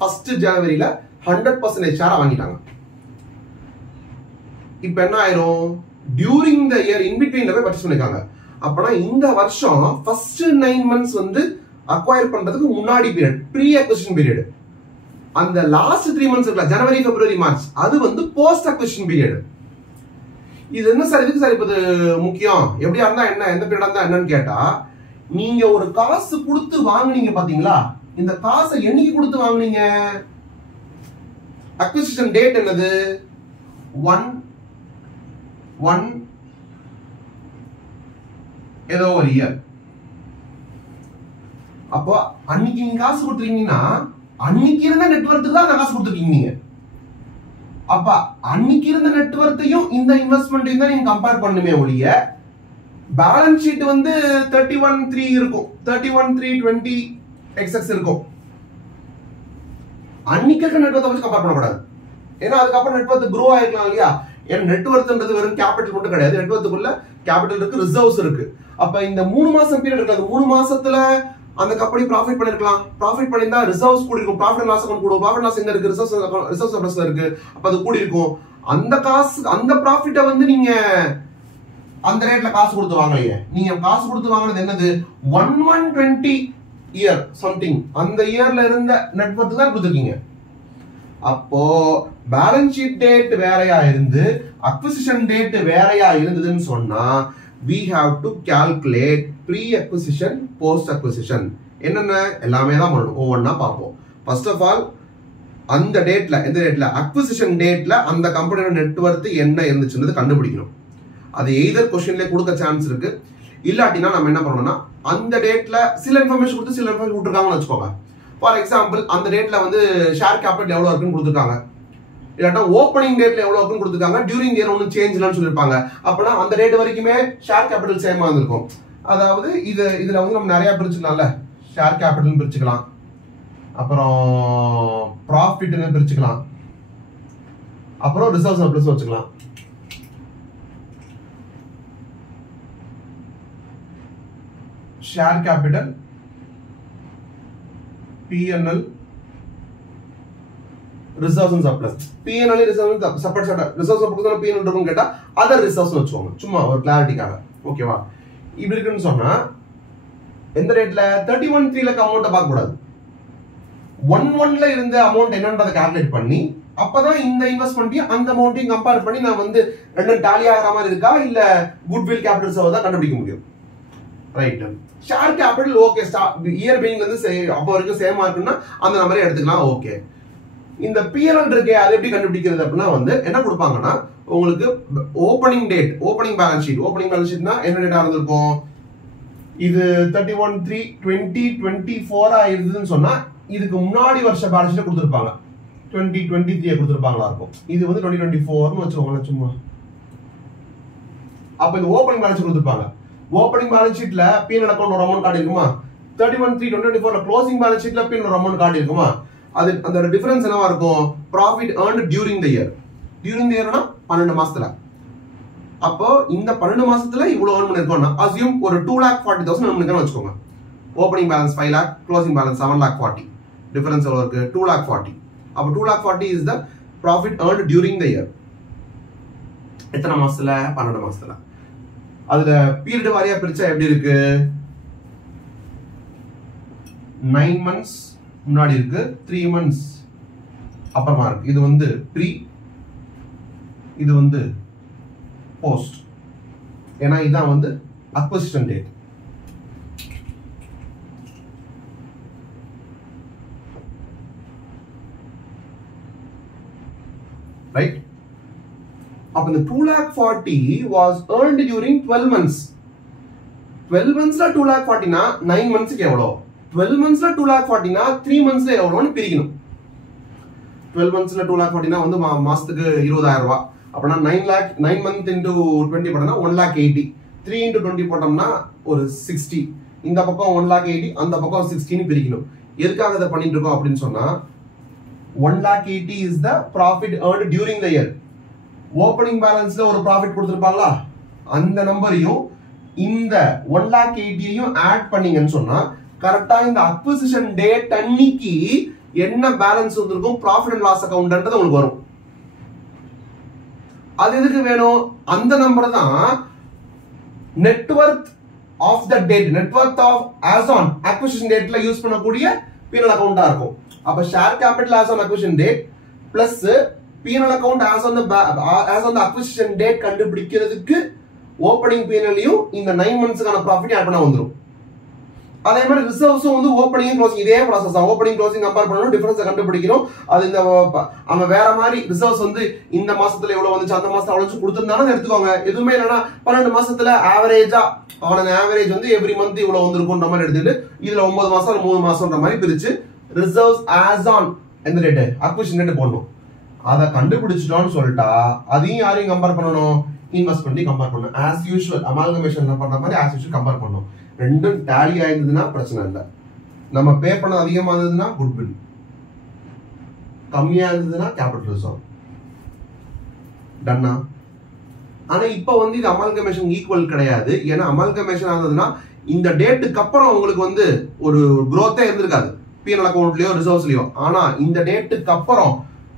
1 ஜனவரியில 100% ஷேரா வாங்கிட்டாங்க. இப்ப என்ன ஆயிரும்? டியூரிங் த இயர் இன்பிட்வீன்ல போய் பர்ச்சேஸ் பண்ணிருக்காங்க. அப்பனா இந்த வருஷம் ஃபர்ஸ்ட் 9 months வந்து அக்வயர் பண்றதுக்கு முன்னாடி பீரியட், ப்ரீ அக்விசிஷன் பீரியட். அந்த லாஸ்ட் 3 months இருக்குல்ல, ஜனவரி பிப்ரவரி மார்ச், அது வந்து போஸ்ட் அக்விசிஷன் பீரியட். இது என்ன சார், இதுக்கு சார் இப்ப முக்கியம், எப்படியா இருந்தா என்ன, எந்த பீரியடா இருந்தா என்னன்னு கேட்டா, நீங்க ஒரு காசு கொடுத்து வாங்குனீங்க பாத்தீங்களா, இந்த காசை என்னைக்கு கொடுத்து வாங்குனீங்க? அக்விசிஷன் டேட் என்னது? 1/1 ஏதோ ஒரு இயர். அப்போ அன்னைக்கு நீங்க காசு கொடுத்துருக்கீங்கன்னா அன்னைக்கு இருந்த நெட்வொர்க்கு தான் காசு கொடுத்துருக்கீங்க நீங்க. அப்ப அன்னைக்கு இருந்த நெட்வொர்க்கையும் இந்த இன்வெஸ்ட்மெண்ட்டையும் தான் நீங்க கம்பேர் பண்ணுமே ஒழிய, பேலன்ஸ் ஷீட் வந்து 31,3 இருக்கும், 31,320 XX இருக்கும். அன்னைக்கு இருக்க நெட்வொர்க்கை வச்சு கம்பேர் பண்ணக்கூடாது. ஏன்னா அதுக்கப்புறம் நெட்வொர்க் க்ரோ ஆயிருக்கலாம் இல்லையா? ஏன்னா நெட்வொர்க்ன்றது வெறும் கேபிட்டல் மட்டும் கிடையாது, நெட்வொர்க்குள்ள கேபிட்டல் இருக்கு, ரிசர்வ்ஸ் இருக்கு. அப்ப இந்த 3 மாசம் பீரியட் இருக்கு, 3 மாசத்துல அந்த கம்பெனி ப்ராஃபிட் பண்ணிருக்கலாம். ப்ராஃபிட் பண்ணிருந்தா ரிசர்வ்ஸ் கூடி இருக்கும். ப்ராஃபிட் அண்ட் லாஸ் அக்கவுண்ட் கூடும். ப்ராஃபிட் லாஸ் எங்க இருக்கு? ரிசர்வ்ஸ் சர்ப்ளஸ்ல இருக்கு. அப்ப அது கூடி இருக்கும். அந்த காசு, அந்த ப்ராஃபிட்டை வந்து நீங்க அந்த ரேட்ல காசு கொடுத்து வாங்கலையே. நீங்க காசு கொடுத்து வாங்கினது என்னது? 120 இயர் சம்திங், அந்த இயர்ல இருந்த நெட்வொர்க் தான் கொடுத்துருக்கீங்க. அப்போ பேலன்ஸ் ஷீட் டேட் வேறையா இருந்து அக்விசிஷன் டேட் வேறையா இருந்ததுன்னு சொன்னா we have to calculate pre acquisition post acquisition. என்னென்ன எல்லாமே தான் பண்ணணும். ஒவ்வொன்றா பார்ப்போம். ஃபர்ஸ்ட் ஆஃப் ஆல் அந்த டேட்ல, எந்த டேட்ல? அக்விசிஷன் டேட்ல அந்த கம்பெனியோட நெட்வொர்த் என்ன இருந்துச்சுன்றது கண்டுபிடிக்கணும். அது எய்தர் கொஸ்டின்ல கொடுக்க சான்ஸ் இருக்கு, இல்லாட்டினா நம்ம என்ன பண்ணணும்னா அந்த டேட்ல சில இன்ஃபர்மேஷன் கொடுத்து சில இன்ஃபர்மேஷன் விட்டுருக்காங்கன்னு வச்சுக்கோங்க. ஃபார் எக்ஸாம்பிள் அந்த டேட்ல வந்து ஷேர் கேபிட்டல் எவ்வளவு இருக்குன்னு கொடுத்துருக்காங்க, இல்லாட்டா ஓப்பனிங் டேட்ல எவ்வளவு இருக்குன்னு கொடுத்துருக்காங்க, டியூரிங் இயர் ஒன்றும் சேஞ்ச் இல்லைன்னு சொல்லியிருப்பாங்க. அப்படின்னா அந்த டேட் வரைக்குமே ஷேர் கேபிட்டல் சேமா இருந்திருக்கும். அதாவது இதுல வந்து நம்ம நிறைய பிரிச்சுக்கலாம்ல. ஷேர் கேபிட்டல் பிரிச்சுக்கலாம், அப்புறம் ப்ராஃபிட்னு பிரிச்சுக்கலாம், அப்புறம் ரிசர்வ் சர்ப்ளஸ் வச்சுக்கலாம். Share capital, P&L, reserves and surplus. P&L reserve separate, reserve surplus P&L இருக்குன்னு கேட்டா அதர் ரிசர்வ்ஸ் வச்சுக்கோங்க, சும்மா ஒரு கிளாரிட்டிக்காக. ஓகேவா? இப்படி இருக்குன்னு சொன்னா எந்த ரேட்ல 31/3 அமௌண்ட்டை பார்க்க கூடாது. 1/1 இருந்த அமௌண்ட் என்னன்றதை கால்குலேட் பண்ணி அப்பதான் இந்த இன்வெஸ்ட்மெண்ட்டையும் அந்த அமௌண்ட்டையும் கம்பேர் பண்ணி நான் வந்து ரெண்டும் டாலி ஆகிற மாதிரி இருக்கா இல்ல குட்வில் கேபிட்டல் ரிசர்வ் தான் கண்டுபிடிக்க முடியும். Right. Share capital okay, year being வந்து அப்போ வரைக்கும் சேமா இருக்குன்னா அந்த நம்பரே எடுத்துக்கலாம். ஓகே. இந்த P&L இருக்கே, அது எப்படி கண்டுபிடிக்கிறது அப்படின்னா வந்து என்ன கொடுப்பாங்கன்னா உங்களுக்கு opening date, opening balance sheet. Opening balance ஷீட்னா என்ன டேட்டா இருந்திருக்கும்? இது 31/3/2024 இருந்ததுன்னு சொன்னா இதுக்கு முன்னாடி வருஷ பேலன்ஸ் ஷீட் கொடுத்துருப்பாங்க. 2023 கொடுத்துருப்பாங்களா இருக்கும். இது வந்து 2024னு வச்சுக்கோங்க சும்மா. அப்ப இந்த ஓப்பனிங் பேலன்ஸ் ஷீட் கொடுத்துருப்பாங்க. ஓப்பனிங் பேலன்ஸ் ஷீட்ல P&L அக்கவுண்ட் ஒரு அமௌண்ட் கார்டு இருக்குமா? 31/3/2024 க்ளோசிங் பேலன்ஸ் ஷீட்ல P&L ஒரு அமௌண்ட் கார்டு இருக்குமா? அது அந்த டிஃபரன்ஸ் என்னவா இருக்கும்? Profit earned during the year. during the yearனா 12 மாசத்துல. அப்போ இந்த 12 மாசத்துல இவ்வளவு earn பண்ணிருக்கோம்னா அஸ்யூம் ஒரு 2,40,000 earn பண்ணிருக்கோம்னு வச்சுக்கோங்க. Opening balance 5 lakh, closing balance 7,40,000. Difference எவ்வளவு இருக்கு? 2,40,000. அப்போ 2,40,000 is the profit earned during the year. எத்தனை மாசத்துல? 12 மாசத்துல. அதுல பீரியட் வாரியா பிரிச்சா எப்படி இருக்கு? 9 months முன்னாடி இருக்கு, 3 months அப்புறமா இருக்கு. இது வந்து ப்ரீ, இது வந்து போஸ்ட். ஏன்னா இதான் வந்து அக்விசிஷன் டேட். ரைட். அப்ப இந்த 2,40,000 was earned during 12 months. 12 monthsல 2,40,000 னா 9 monthsக்கு எவ்வளவு? 12 monthsல 2,40,000 னா 3 monthsல எவ்வளவுன்னு பிரிக்கணும். 12 monthsல 2,40,000 னா வந்து மாசத்துக்கு 20,000 ரூபாய். அப்பனா 9 month into 20 போட்டோம்னா 1,80,000. 3 into 20 போட்டோம்னா ஒரு 60. இந்த பக்கம் 1,80,000, அந்த பக்கம் 60 பிரிக்கணும். எதுக்காக இதை பண்ணிட்டு இருக்கோம் அப்படின்னு சொன்னா 1,80,000 is the profit earned during the year. ஓப்பனிங் பேலன்ஸ்ல ஒரு ப்ராஃபிட் கொடுத்திருப்பாங்களா, அந்த நம்பரையும் இந்த 1,80,000 ஆட் பண்ணீங்கன்னு சொன்னா கரெக்டா இந்த அக்விசிஷன் டேட் அன்னைக்கு என்ன பேலன்ஸ் வந்திருக்கும் ப்ராஃபிட் அண்ட் லாஸ் அக்கவுண்ட்ன்றது உங்களுக்கு வரும். அது எதுக்கு வேணும்? அந்த நம்பர் தான் net worth of the date, net worth of as on acquisition டேட்ல யூஸ் பண்ணக்கூடிய P&L அக்கவுண்டா இருக்கும். அப்ப share capital as on acquisition date plus P&L account as on the acquisition date கண்டுபிடிக்கிறதுக்கு ஓப்பனிங் P&L-யும் இந்த 9 monthsக்கான ப்ராஃபிட் ஆட் பண்ண வந்துரும். அதே மாதிரி ரிசர்வ்ஸும் வந்து ஓப்பனிங் க்ளோசிங் இதே ப்ராசஸ் தான். ஓப்பனிங் க்ளோசிங் கம்பேர் பண்ணனும், டிஃபரன்ஸ் கண்டுபிடிக்கணும். அது இந்த அவன் வேற மாதிரி ரிசர்வ்ஸ் வந்து இந்த மாசத்துல எவ்வளவு வந்துச்சு, அந்த மாசத்துல அவ்வளவு கொடுத்திருந்தாலும் எடுத்துக்கோங்க. எதுவுமே இல்லைன்னா 12 மாசத்துல ஆவரேஜா அவனோட ஆவரேஜ் வந்து எவ்ரி மந்த் இவ்வளவு வந்திருக்கும்ன்ற மாதிரி எடுத்துட்டு இதுல 9 மாசம் 3 மாசம்ன்ற மாதிரி பிரிச்சு ரிசர்வ்ஸ் ஆஸ் ஆன் எந்த டேட் அக்விசிஷன் டேட் போடணும். அதை கண்டுபிடிச்சிட்டோம்னு சொல்லிட்டா அதையும் யாரையும் கம்பேர் பண்ணணும்? இன்வெஸ்ட்மெண்ட்டையும் கம்பேர் பண்ணணும். ஆஸ் யூஷுவல் அமால்கமேஷன்ல பண்ற மாதிரி ஆஸ் யூஷுவல் கம்பேர் பண்ணணும். ரெண்டும் டேலி ஆயிருந்ததுன்னா பிரச்சனை இல்லை. நம்ம பே பண்ணது அதிகமா இருந்ததுன்னா குட்வில், கம்மியா இருந்ததுன்னா கேபிட்டல் ரிசர்வ். டன்னா? ஆனா இப்ப வந்து இது அமால்கமேஷன் ஈக்குவல் கிடையாது. ஏன்னா அமால்கமேஷன் ஆனதுன்னா இந்த டேட்டுக்கு அப்புறம் உங்களுக்கு வந்து ஒரு growth இருந்திருக்காது P&L அக்கவுண்ட்லயோ ரிசர்வ்ஸ்லயோ. ஆனா இந்த டேட்டுக்கு அப்புறம்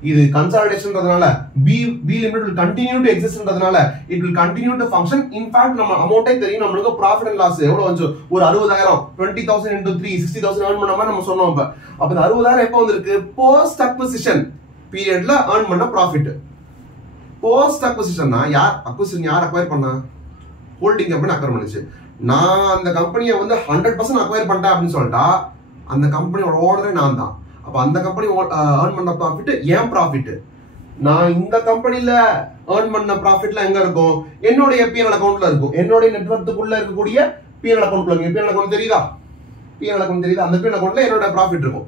இது கன்சாலிடேஷன்றதுனால B limit will continue to existன்றதுனால it will continue to function. In fact நம்ம அமௌண்டே தெரியும், நமக்கு ப்ராஃபிட் அண்ட் லாஸ் எவ்வளவு வந்து ஒரு 60,000 20,000 into 3 60,000 earn பண்ண மாதிரி நம்ம சொன்னோம். அப்ப இந்த 60,000 எப்போ வந்திருக்கு? போஸ்ட் அக்விசிஷன் பீரியட்ல earn பண்ண ப்ராஃபிட். போஸ்ட் அக்விசிஷன்னா யார் அக்வயர் பண்ணா? ஹோல்டிங் கம்பெனி அக்வயர் பண்ணுச்சு. நான் அந்த கம்பெனியை வந்து 100% அக்வயர் பண்ணிட்டேன் அப்படின்னு சொல்லிட்டா அந்த கம்பெனியோட ஓனரே நான் தான். அப்ப அந்த கம்பெனி earn பண்ண ப்ராஃபிட் ஏன் ப்ராஃபிட்? நான் இந்த கம்பெனில earn பண்ண ப்ராஃபிட்ல எங்க இருக்கும்? என்னுடைய P&L அக்கவுண்ட்ல இருக்கும். என்னுடைய நெட்வொர்க்குள்ள இருக்கக்கூடிய P&L அக்கவுண்ட்ல இருக்கு. P&L அக்கவுண்ட் தெரியுதா? P&L அக்கவுண்ட் தெரியுதா? அந்த P&L அக்கவுண்ட்ல என்னோட ப்ராஃபிட் இருக்கும்.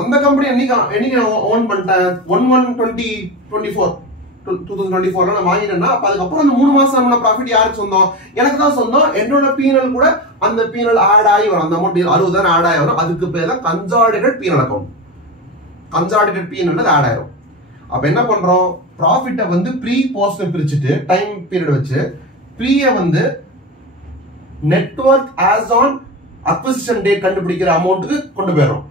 அந்த கம்பெனி என்னைக்கு ஓன் பண்ணிட்டேன்? 2024 நான் வாங்கிட்டேன்னா அப்ப அதுக்கப்புறம் அந்த 3 மாசம் நம்ம ப்ராஃபிட் யாருக்கு சொந்தம்? எனக்கு தான் சொந்தம். என்னோட P&L கூட அந்த P&L ஆட் ஆகி வரும். அந்த அமௌண்ட் 60,000 ஆட் ஆகி வரும். அதுக்கு பேர் தான் consolidated P&L account. Consolidated P&L add ஆயிரும். அப்ப என்ன பண்றோம்? ப்ராஃபிட்டை வந்து ப்ரீ போஸ்ட் பிரிச்சுட்டு டைம் பீரியட் வச்சு ப்ரீயை வந்து network as on acquisition date கண்டுபிடிக்கிற அமௌண்ட்டுக்கு கொண்டு போயிடும்.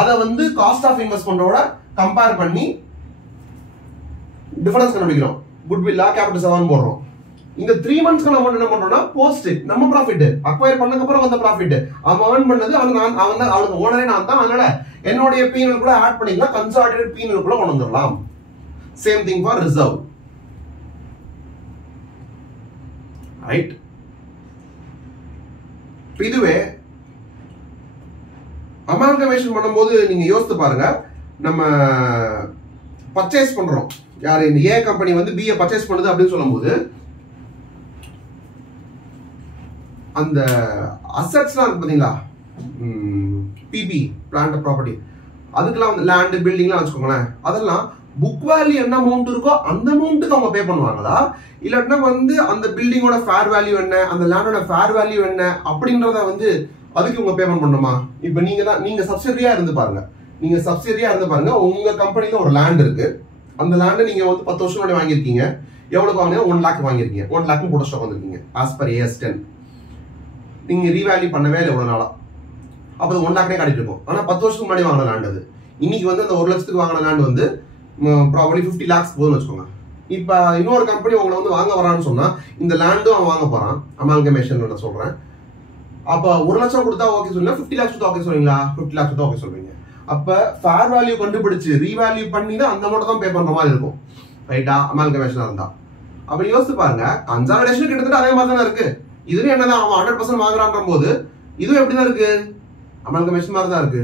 அதை வந்து காஸ்ட் ஆஃப் இன்வெஸ்ட்மெண்டோட கம்பேர் பண்ணி டிஃபரன்ஸ் கண்டுபிடிக்கிறோம். குட்வில்லா கேபிட்டல் செவன் போடுறோம். இந்த 3 months நம்ம என்ன பண்றோம்னா போஸ்ட் நம்ம ப்ராஃபிட் அக்வயர் பண்ணதுக்கு அப்புறம் வந்த ப்ராஃபிட் அவன் earn பண்ணது அவனுக்கு ஓனரே நான் தான். அதனால என்னுடைய P&L கூட ஆட் பண்ணிக்கலாம், கன்சாலிடேட்டட் P&L கூட கொண்டு வந்துடலாம். Same thing for reserve. Right? இதுவே அமால்கமேஷன் பண்ணும்போது நீங்க யோசித்து பாருங்க. நம்ம பர்ச்சேஸ் பண்றோம். யாரு? இந்த ஏ கம்பெனி வந்து B பர்ச்சேஸ் பண்ணுது அப்படின்னு சொல்லும்போது அந்த அசெட்ஸ்லாம் இருக்கு பாத்தீங்களா? பிபி பிளான்ட் ப்ராப்பர்ட்டி, அதுக்கெல்லாம் வந்து லேண்ட் பில்டிங்லாம் வச்சுக்கோங்களேன். அதெல்லாம் புக் வேல்யூ என்ன அமௌண்ட் இருக்கோ அந்த அமௌண்ட்டுக்கு அவங்க பே பண்ணுவாங்களா? இல்லாட்டினா வந்து அந்த பில்டிங்கோட ஃபேர் வேல்யூ என்ன, அந்த லேண்டோட ஃபேர் வேல்யூ என்ன அப்படின்றத வந்து அதுக்கு உங்க பேமெண்ட் பண்ணணுமா? இப்ப நீங்க சப்சிடியா இருந்து பாருங்க. உங்க கம்பெனில ஒரு லேண்ட் இருக்கு. அந்த லேண்ட் நீங்க வந்து 10 வருஷம் முன்னாடி வாங்கியிருக்கீங்க. எவ்வளவு வாங்கினா 1 lakh வாங்கியிருக்கீங்க. 1 lakh போட ஸ்டாக் வந்திருக்கீங்க ஆஸ் பர் AS10. நீங்க ரீவேல்யூ பண்ணவே இல்லை எவ்வளவு நாளா. அப்ப 1 lakh காட்டிட்டு இருக்கும். ஆனா 10 வருஷத்துக்கு முன்னாடி வாங்கின லேண்ட் அது. இன்னைக்கு வந்து அந்த 1 லட்சத்துக்கு வாங்கின லேண்ட் வந்து ப்ராபபிலி 50 lakhs போதும்னு வச்சுக்கோங்க. இப்ப இன்னொரு கம்பெனி உங்களை வந்து வாங்க வரான்னு சொன்னா இந்த லேண்டும் அவன் வாங்க போறான். அமால்கமேஷன் நான் சொல்றேன். அப்ப 1 லட்சம் கொடுத்தா ஓகே சொல்லுங்க, 50 lakhs கொடுத்தா ஓகே சொல்றீங்களா? 50 lakhs கொடுத்தா ஓகே சொல்றீங்க. அப்ப ஃபேர் வேல்யூ கண்டுபிடிச்சு ரீவேல்யூ பண்ணி தான் அந்த அமௌண்ட் தான் பே பண்ற மாதிரி இருக்கும். ரைட்டா? அமால்கமேஷனா இருந்தா அப்படி யோசிச்சு பாருங்க. கன்சாலிடேஷன் கிட்டத்தட்ட அதே மாதிரி தானே இருக்கு. இதுல என்னதான் அவன் 100% வாங்குறான்ற போது இதுவும் எப்படிதான் இருக்கு? அமால்கமேஷன் மாதிரி தான் இருக்கு.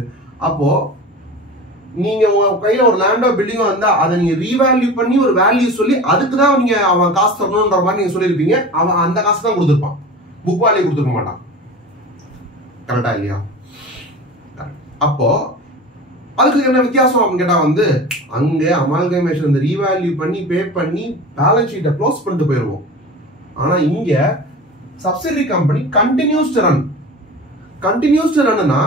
அப்போ நீங்க உங்க கையில ஒரு லேண்டோ பில்டிங்கோ வந்தா அதை நீங்க ரீவேல்யூ பண்ணி ஒரு வேல்யூ சொல்லி அதுக்கு தான் நீங்க அவன் காசு தரணும்ன்ற மாதிரி நீங்க சொல்லியிருப்பீங்க. அவன் அந்த காசு தான் கொடுத்துருப்பான், புக் வேல்யூ கொடுத்துருக்க மாட்டான். கரெக்டா இல்லையா? அப்போ அதுக்கு என்ன வித்தியாசம் அப்படின்னு கேட்டா வந்து அங்க அமால்கமேஷன் இந்த ரீவேல்யூ பண்ணி பே பண்ணி பேலன்ஸ் ஷீட்டை க்ளோஸ் பண்ணிட்டு போயிருவோம். ஆனா இங்க சப்சிடரி கம்பெனி கண்டினியூஸ் டு ரன்னா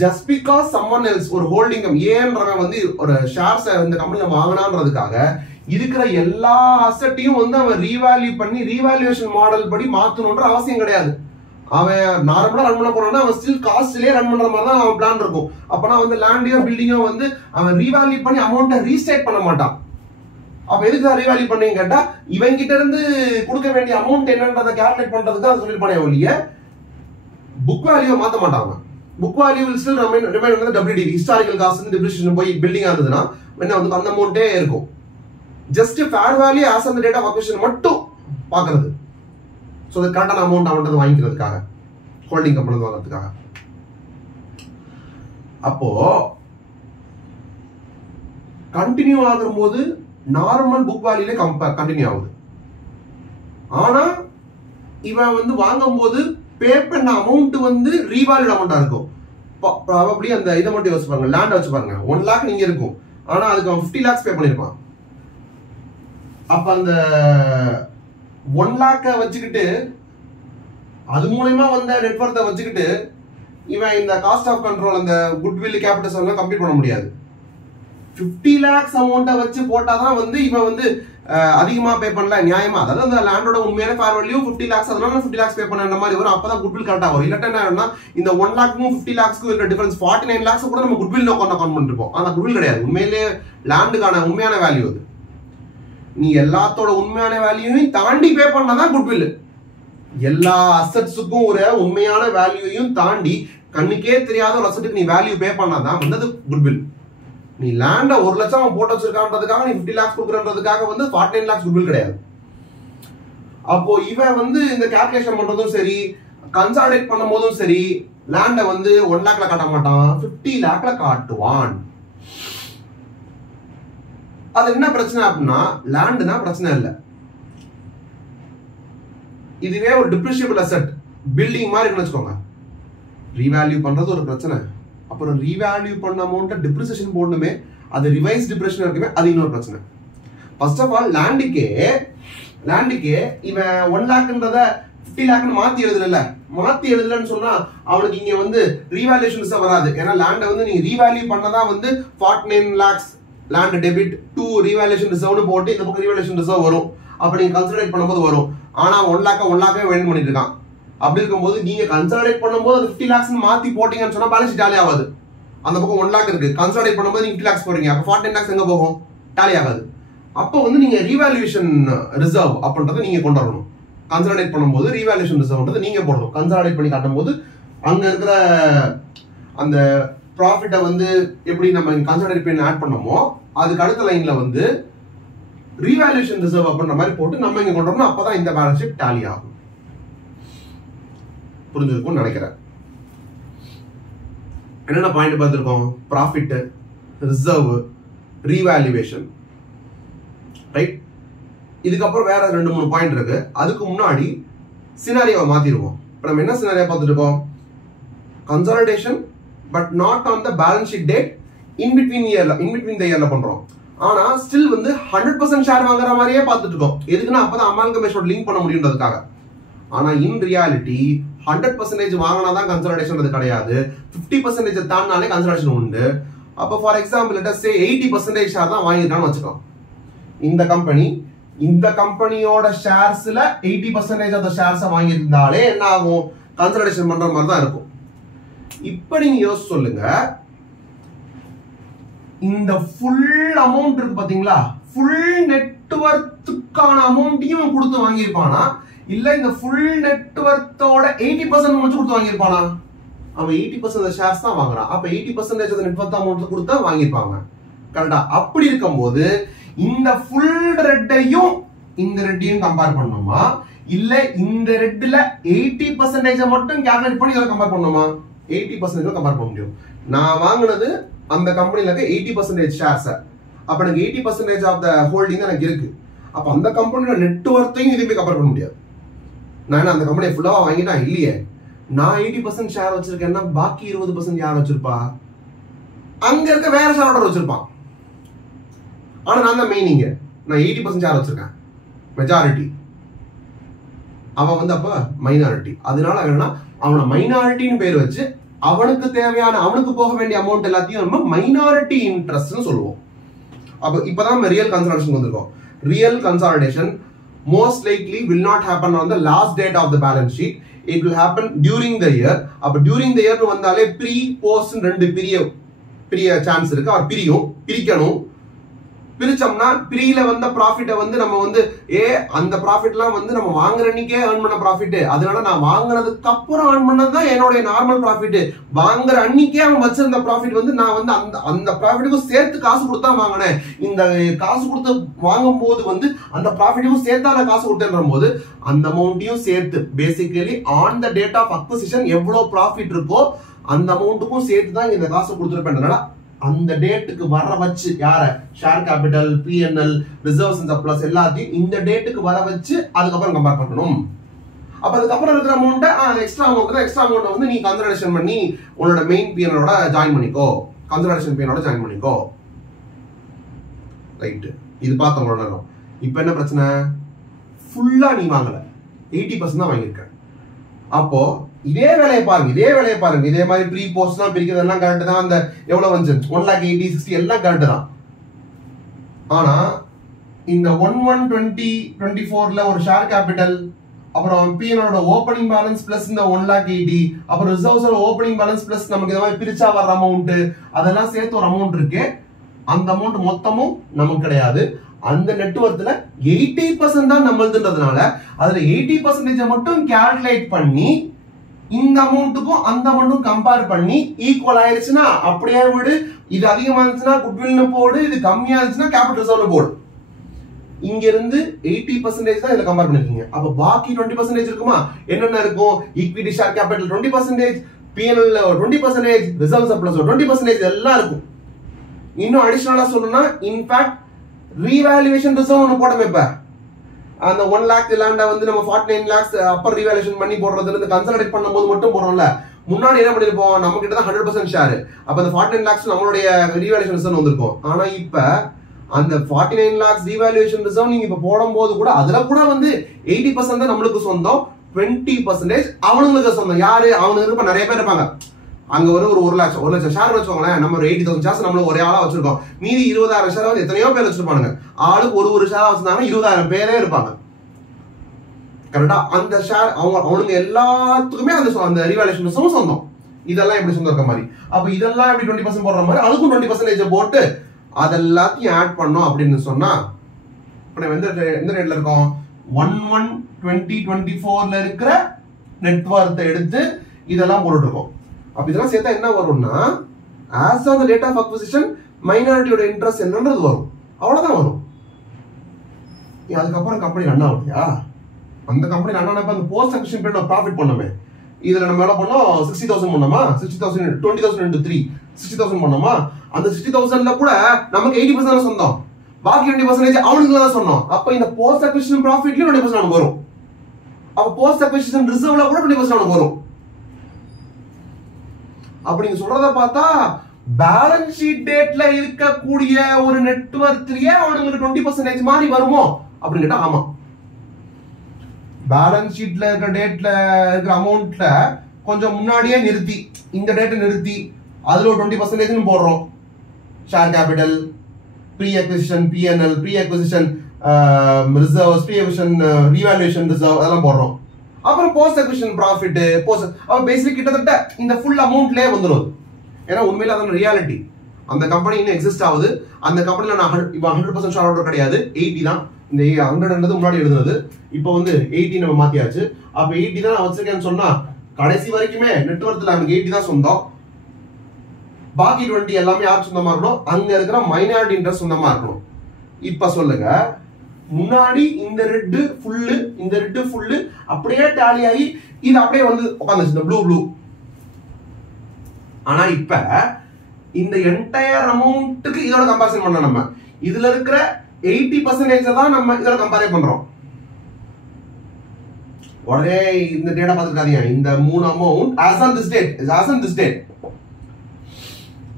ஜஸ்ட் பிகாஸ் சம்மன் எல்ஸ் ஒரு ஹோல்டிங் ஏன்றவன் வந்து ஒரு ஷேர்ஸ் இந்த கம்பெனில வாங்கினான்றதுக்காக இருக்கிற எல்லா அசட்டையும் வந்து அவன் ரீவேல்யூ பண்ணி ரீவேல்யூவேஷன் மாடல் படி மாத்தணும்ன்ற அவசியம் கிடையாது. அவன் நார்மலா ரன் பண்ண போறான்னா அவன் ஸ்டில் காஸ்ட்லயே ரன் பண்ற மாதிரி தான் அவன் பிளான் இருக்கும். அப்பனா வந்து லேண்டையோ பில்டிங்கோ வந்து அவன் ரீவேல்யூ பண்ணி அமௌண்ட்டை ரீஸ்டேட் பண்ண மாட்டான். அப்ப எதுக்கு ரீவேல்யூ பண்ணீங்க கேட்டா இவன் கிட்ட இருந்து கொடுக்க வேண்டிய அமௌண்ட் என்னன்றதை கால்குலேட் பண்றதுக்கு தான் சொல்லிருப்பானே ஒழிய புக் வேல்யூ மாத்த மாட்டாங்க. Book value will still remain வந்து WDV ஹிஸ்டாரிக்கல் காஸ்ட் டிப்ரிசியேஷன் போய் பில்டிங்கா இருந்ததுன்னா என்ன வந்து அந்த அமௌண்ட்டே இருக்கும். Just fair value as on the date of acquisition மட்டும் பாக்குறது. சோ அது கரெக்டான அமௌண்ட் அவன்கிட்ட வாங்கிக்கிறதுக்காக ஹோல்டிங் கம்பெனி வாங்குறதுக்காக. அப்போ கண்டினியூ ஆகும்போது நார்மல் புக் வேல்யூல கண்டினியூ ஆகுது. ஆனா இவன் வந்து வாங்கும் போது பே பண்ண அமௌண்ட் வந்து ரீவேல்யூட் அமௌண்டா இருக்கும். ப்ராபபிலி அந்த இதை மட்டும் யோசிச்சு பாருங்க. லேண்ட் வச்சு பாருங்க 1 lakh நீங்க இருக்கும். ஆனா அதுக்கு அவன் 50 lakhs பே பண்ணிருப்பான். அப்ப அந்த 1 lakh வச்சுக்கிட்டு அது மூலமா வந்த நெட்வொர்த்தை வச்சுக்கிட்டு இவன் இந்த காஸ்ட் ஆஃப் கண்ட்ரோல் அந்த குட்வில் கேபிட்டல் எல்லாம் கம்ப்ளீட் பண்ண முடியாது. 50 lakhs அமௌண்ட்டை வச்சு போட்டாதான் வந்து இவன் வந்து அதிகமா பே பண்ணல நியாயமா, அதாவது அந்த லேண்டோட உண்மையான ஃபேர் வேல்யூ 50 lakhs, அதனால 50 lakhs பே பண்ண மாதிரி வரும். அப்பதான் குட்வில் கரெக்டா வரும். இல்லாட்டா என்ன ஆகும்னா இந்த 1 lakhக்கும் 50 lakhsக்கும் இருக்கிற டிஃபரன்ஸ் 49 lakhs கூட நம்ம குட்வில் அக்கௌண்ட் பண்ணிருப்போம். ஆனா குட்வில் கிடையாது, உண்மையிலே லேண்டுக்கான உண்மையான வேல்யூ அது. நீ எல்லாத்தோட உண்மையான வேல்யூவையும் தாண்டி பே பண்ணாதான் குட்வில். எல்லா அசெட்ஸுக்கும் ஒரு உண்மையான வேல்யூவையும் தாண்டி கண்ணுக்கே தெரியாத ஒரு அசெட்டுக்கு நீ வேல்யூ பே பண்ணாதான் வந்து அது குட்வில். நீ லேண்ட 1 லட்சம் போட்டு வச்சிருக்கான்றதுக்காக நீ 50 lakhs கொடுக்குறதுக்காக வந்து 49 lakhs குட்வில் கிடையாது. அப்போ இவன் வந்து இந்த கால்குலேஷன் பண்றதும் சரி, கன்சாலிடேட் பண்ணும் போதும் சரி, லேண்ட வந்து 1 lakhல காட்ட மாட்டான், 50 lakhல காட்டுவான். அது என்ன பிரச்சனை அப்படின்னா, லேண்ட்னா பிரச்சனை இல்லை, இதுவே ஒரு டிப்ரிஷியபிள் அசெட் பில்டிங் மாதிரி இருக்குன்னு வச்சுக்கோங்க, ரீவேல்யூ பண்றது ஒரு பிரச்சனை. அப்புறம் ரீவேல்யூ பண்ண அமௌண்ட்டை டிப்ரிசியேஷன் போடணுமே, அது ரிவைஸ் டிப்ரெஷன் இருக்குமே, அது இன்னொரு பிரச்சனை. ஃபர்ஸ்ட் ஆஃப் ஆல் லேண்டுக்கே இவன் 1 lakhன்றத 50 lakhன்னு மாத்தி எழுதலன்னு சொன்னா அவனுக்கு இங்க வந்து ரீவேல்யூஷன் வராது. ஏன்னா லேண்டை வந்து நீங்க ரீவேல்யூ பண்ணதான் வந்து 49 lakhs land debit to revaluation ரிசர்வ்னு போட்டு இந்த பக்கம் ரீவேல்யூஷன் ரிசர்வ் வரும். அப்ப நீங்க கன்சிடரேட் பண்ணும்போது வரும். ஆனா 1 lakh வேணும் பண்ணிட்டு இருக்கான். அப்படி இருக்கும்போது நீங்க கன்சாலிடேட் பண்ணும்போது அது 50 lakhs மாத்தி போட்டீங்கன்னு சொன்னா பேலன்ஸ் ஷீட் டாலி ஆகாது. அந்த பக்கம் 1 lakh இருக்கு, கன்சாலிடேட் பண்ணும்போது நீங்க 50 lakhs போறீங்க, அப்ப 49 lakhs எங்க போகும்? டாலி ஆகாது. அப்போ வந்து நீங்க ரீவேல்யூஷன் ரிசர்வ் அப்படின்றத நீங்க கொண்டு வரணும். கன்சாலிடேட் பண்ணும்போது ரீவேல்யூஷன் ரிசர்வ்ன்றது நீங்க போடணும். கன்சாலிடேட் பண்ணி காட்டும் போது அங்க இருக்கிற அந்த ப்ராஃபிட்டை வந்து எப்படி நம்ம கன்சாலிடேட் பண்ணி ஆட் பண்ணோமோ அதுக்கு அடுத்த லைன்ல வந்து ரீவேல்யூஷன் ரிசர்வ் அப்படின்ற மாதிரி போட்டு நம்ம இங்க கொண்டு வரணும். அப்பதான் இந்த பேலன்ஸ் ஷீட் டாலி ஆகும். புரிஞ்சிருக்கும்னு நினைக்கிறேன். என்னென்ன பாயிண்ட் பார்த்திருக்கோம்? Profit, reserve, revaluation, right. இதுக்கப்புறம் வேற 2-3 பாயிண்ட் இருக்கு. அதுக்கு முன்னாடி சினாரியோவை மாத்திருவோம். இப்ப நம்ம என்ன சினாரியோ பார்த்துட்டு இருக்கோம்? Consolidation but not on the balance sheet date, in between the இயர்ல பண்றோம். ஆனா ஸ்டில் வந்து 100% ஷேர் வாங்குற மாதிரியே பார்த்துட்டு இருக்கோம். எதுக்குன்னா அப்பதான் அமால்கமேஷன் லிங்க் பண்ண முடியுன்றதுக்காக. ஆனா இன் ரியாலிட்டி 100% வாங்கினாதான் கன்சாலிடேஷன் அது கிடையாது. 50% தாண்டினாலே கன்சாலிடேஷன் உண்டு. அப்ப for example let us say 80% share தான் வாங்கிருக்கான்னு வச்சுக்கோம். இந்த கம்பெனியோட ஷேர்ஸ்ல 80% ஆஃப் த ஷேர்ஸை வாங்கியிருந்தாலே என்ன ஆகும்? கன்சாலிடேஷன் பண்ற மாதிரி தான் இருக்கும். இப்ப நீங்க யோசிச்சு சொல்லுங்க, இந்த ஃபுல் அமௌண்ட் இருக்கு பாத்தீங்களா, ஃபுல் நெட்வொர்த்துக்கான அமௌண்ட்டையும் கொடுத்து வாங்கியிருப்பானா, இல்ல இந்த ஃபுல் நெட்வொர்த்தோட 80% மட்டும் கொடுத்து வாங்கியிருப்பானா? அவன் 80% ஷேர்ஸ் தான் வாங்குறான். அப்ப 80% அந்த நெட்வொர்த் அமௌண்ட் கொடுத்தா வாங்கியிருப்பாங்க. கரெக்டா? அப்படி இருக்கும்போது இந்த ஃபுல் ரெட்டையும் இந்த ரெட்டையும் கம்பேர் பண்ணணுமா, இல்ல இந்த ரெட்ல 80% மட்டும் கால்குலேட் பண்ணி இதை கம்பேர் பண்ணணுமா? 80% கம்பேர் பண்ண முடியும். நான் வாங்கினது அந்த கம்பெனில இருக்க 80% ஷேர்ஸ். அப்ப எனக்கு 80% ஆஃப் த ஹோல்டிங் எனக்கு இருக்கு. அப்ப அந்த கம்பெனியோட நெட்வொர்த்தையும் இதுமே கம்பேர் பண்ண முடியாது. நான் அந்த கம்பெனியை ஃபுல்லாவா வாங்கிட்டேன் இல்லையே. நான் 80% ஷேர் வச்சிருக்கேன்னா பாக்கி 20% யார் வச்சிருப்பா? அங்க இருக்க வேற ஷேர் ஹோல்டர் வச்சிருப்பான். ஆனா நான் தான் மெயினிங்க, நான் 80% ஷேர் வச்சிருக்கேன், மெஜாரிட்டி. அவன் வந்து அப்ப மைனாரிட்டி. அதனால என்னன்னா அவனை மைனாரிட்டின்னு பேர் வச்சு அவனுக்கு தேவையான அவனுக்கு போக வேண்டிய அமௌண்ட் எல்லாத்தையும் நம்ம மைனாரிட்டி இன்ட்ரெஸ்ட்னு சொல்லுவோம். அப்ப இப்பதான் நம்ம ரியல் கன்சாலிடேஷன் வந்திருக்கோம். Real consolidation most likely will not happen on the last date of the balance sheet. It will happen during the year. அப்ப during the year வந்தாலே ப்ரீ போஸ்ட் 2 பிரிய சான்ஸ் இருக்கு. அவர் பிரிக்கணும். பிரிச்சோம்னா ப்ரீல வந்த ப்ராஃபிட்டை வந்து நம்ம வந்து அந்த ப்ராஃபிட்லாம் வந்து நம்ம வாங்குற அன்னைக்கே ஏர்ன் பண்ண ப்ராஃபிட். அதனால நான் வாங்குனதுக்கு அப்புறம் ஏர்ன் பண்ணதுதான் என்னோட நார்மல் ப்ராஃபிட். வாங்குற அன்னைக்கே அவன் வச்சிருந்த ப்ராஃபிட் வந்து நான் வந்து அந்த ப்ராஃபிட்டுக்கும் சேர்த்து காசு கொடுத்தா வாங்கினேன். இந்த காசு கொடுத்து வாங்கும் போது வந்து அந்த ப்ராஃபிட்டுக்கும் சேர்த்தா நான் காசு கொடுத்தேன்ற போது அந்த அமௌண்ட்டையும் சேர்த்து basically on the date of acquisition எவ்வளவு ப்ராஃபிட் இருக்கோ அந்த அமௌண்ட்டுக்கும் சேர்த்து தான் இந்த காசு கொடுத்துருப்பேன். அந்த டேட்டுக்கு வர வச்சு யார share capital, PNL, reserves and surplus எல்லாத்தையும் இந்த டேட்டுக்கு வர வச்சு அதுக்கப்புறம் கம்பேர் பண்ணணும். அப்ப அதுக்கப்புறம் இருக்கிற அமௌண்ட்டை எக்ஸ்ட்ரா அமௌண்ட் வந்து நீ கன்சிடரேஷன் பண்ணி உன்னோட மெயின் பிஎனோட ஜாயின் பண்ணிக்கோ, கன்சிடரேஷன் பிஎனோட ஜாயின் பண்ணிக்கோ. ரைட், இது பார்த்தவங்களோட. இப்ப என்ன பிரச்சனை? ஃபுல்லா நீ வாங்கல, 80% தான் வாங்கியிருக்க. அப்போ இதே வேலையை பாருங்க. இதே மாதிரி ப்ரீ போஸ்ட் தான் பிரிக்கிறதெல்லாம் கரெக்ட் தான். அந்த எவ்வளவு வந்து 1,80,60 எல்லாம் கரெக்ட் தான். ஆனா இந்த 112024ல ஒரு ஷேர் கேபிட்டல், அப்புறம் பிஎனோட ஓப்பனிங் பேலன்ஸ் பிளஸ் இந்த 1,80,000, அப்புறம் ரிசர்வ்ஸோட ஓப்பனிங் பேலன்ஸ் பிளஸ் நமக்கு இந்த மாதிரி பிரிச்சா வர்ற அமௌண்ட், அதெல்லாம் சேர்த்து ஒரு அமௌண்ட் இருக்கு. அந்த அமௌண்ட் மொத்தமும் நமக்கு கிடையாது. அந்த நெட்வொர்க்ல 80% தான் நம்மளுதுன்றதுனால அதுல 80% மட்டும் கால்குலேட் பண்ணி இந்த அமௌண்ட்டுக்கும் அந்த அமௌண்ட்டும் கம்பேர் பண்ணி ஈக்குவல் ஆயிருச்சுன்னா அப்படியே விடு, இது அதிகமா இருந்துச்சுன்னா குட்வில்னு போடு, இது கம்மியா இருந்துச்சுன்னா கேபிட்டல் ரிசர்வ்ல போடு. இங்க இருந்து 80% தான் இதுல கம்பேர் பண்ணிருக்கீங்க. அப்ப பாக்கி 20% இருக்குமா? என்னென்ன இருக்கும்? Equity share capital 20%, PNL 20%, reserve surplus 20% எல்லாம் இருக்கும். இன்னும் அடிஷனலா சொல்லணும்னா இன்ஃபேக்ட் ரீவேல்யூவேஷன் ரிசர்வ் ஒன்று போட்டோம். இப்ப அந்த 1 lakh லேண்ட வந்து நம்ம 49 lakhs அப்பர் ரீவேல்யூவேஷன் பண்ணி போடுறதுல இருந்து கன்சாலிடேட் பண்ணும்போது மட்டும் போடுறோம்ல. முன்னாடி என்ன பண்ணிருப்போம், நம்ம கிட்ட தான் 100% ஷேர். அப்ப அந்த 49 lakhs நம்மளுடைய ரீவேல்யூவேஷன் ரிசர்வ் வந்திருக்கும். ஆனா இப்ப அந்த 49 lakhs ரீவேல்யூவேஷன் ரிசர்வ் நீங்க இப்ப போடும்போது கூட அதுல கூட வந்து 80% தான் நம்மளுக்கு சொந்தம், 20% அவனுங்களுக்கு சொந்தம். யாரு? அவனுக்கு நிறைய பேர் இருப்பாங்க. அங்க ஒரு 1 லட்சம் ஷேர் வச்சுக்கோங்களேன். நம்ம ஒரு 80,000 ஷேர்ஸ் நம்மளுக்கு ஒரே ஆளா வச்சிருக்கோம். மீதி 20,000 ஷேர் வந்து எத்தனையோ பேர் வச்சிருப்பாங்க. ஆளுக்கு ஒரு ஷேர் வச்சிருந்தாங்க, 20,000 பேரே இருப்பாங்க. கரெக்டா? அந்த ஷேர் அவனுங்க எல்லாத்துக்குமே அந்த ரீவேல்யூவேஷன் சொந்தம். இதெல்லாம் எப்படி சொந்தம் இருக்க மாதிரி. அப்ப இதெல்லாம் எப்படி 20% போடுற மாதிரி அதுக்கும் 20% போட்டு அதெல்லாத்தையும் ஆட் பண்ணோம் அப்படின்னு சொன்னா இப்ப நம்ம எந்த ரேட்ல இருக்கோம்? 11/20/24ல இருக்கிற நெட்வொர்த்தை எடுத்து இதெல்லாம் போட்டுட்டு இருக்கோம். அப்ப இதெல்லாம் சேர்த்தா என்ன வரும்னா, as on the date of acquisition மைனாரிட்டியோட இன்ட்ரெஸ்ட் என்னன்றது வரும். அவ்வளவுதான் வரும். அதுக்கப்புறம் கம்பெனி ரன் ஆகுதுயா. அந்த கம்பெனி ரன் ஆனப்ப அந்த போஸ்ட் அக்விசிஷன் பீரியட் ப்ராஃபிட் பண்ணோமே, இதுல நம்ம என்ன பண்ணோம்? 60,000 பண்ணோமா? 60,000 20,000 into 3 60,000 பண்ணோமா? அந்த 60,000ல கூட நமக்கு 80% சொந்தம், பாக்கி 20% அவனுக்கு தான் சொன்னோம். அப்ப இந்த போஸ்ட் அக்விசிஷன் ப்ராஃபிட்லயும் 20% நமக்கு வரும். அப்ப போஸ்ட் அக்விசிஷன் ரிசர்வ்ல கூட 20% நமக்கு வரும். அப்படிங்க சொல்றத பார்த்தா பேலன்ஸ் ஷீட் டேட்ல இருக்கக்கூடிய ஒரு நெட்வொர்க்லயே அவங்களுக்கு 20% மாதிரி வருமோ அப்படின்னு கேட்டா ஆமா. பேலன்ஸ் ஷீட்ல இருக்கிற டேட்ல இருக்கிற அமௌண்ட்ல கொஞ்சம் முன்னாடியே நிறுத்தி இந்த டேட்டை நிறுத்தி அதுல ஒரு 20% போடுறோம். Share capital, pre acquisition PNL, pre acquisition reserves, pre acquisition revaluation reserve அதெல்லாம் போடுறோம். அப்புறம் போஸ்ட் அக்விசிஷன் ப்ராஃபிட் பேசிக் கிட்டத்தட்ட இந்த ஃபுல் அமௌண்ட்லயே வந்துடும். ஏன்னா உண்மையில அதான் ரியாலிட்டி. அந்த கம்பெனி இன்னும் எக்ஸிஸ்ட் ஆகுது. அந்த கம்பெனில நான் 100% ஷேர் ஹோல்டர் கிடையாது, 80 தான். இந்த 100 முன்னாடி எழுதுனது, இப்போ வந்து 80 நம்ம மாத்தியாச்சு. அப்ப 80 தான் நான் வச்சிருக்கேன்னு சொன்னா கடைசி வரைக்குமே நெட்வொர்க்ல எனக்கு 80 தான் சொந்தம். பாக்கி 20 எல்லாமே யார் சொந்தமா இருக்கணும்? அங்க இருக்கிற மைனாரிட்டி இன்ட்ரெஸ்ட் சொந்தமா இருக்கணும். இப்ப சொல்லுங்க, முன்னாடி இந்த ரெட் ஃபுல்லு அப்படியே டாலி ஆகி இது அப்படியே வந்து உட்காந்துச்சு ப்ளூ. ஆனா இப்ப இந்த என்டையர் அமௌண்ட்டுக்கு இதோட கம்பேரிசன் பண்ண நம்ம இதுல இருக்கிற 80% தான் நம்ம இதோட கம்பேர் பண்றோம். உடனே இந்த டேட்டா பார்த்துக்காதீங்க. இந்த 3 amount as on this date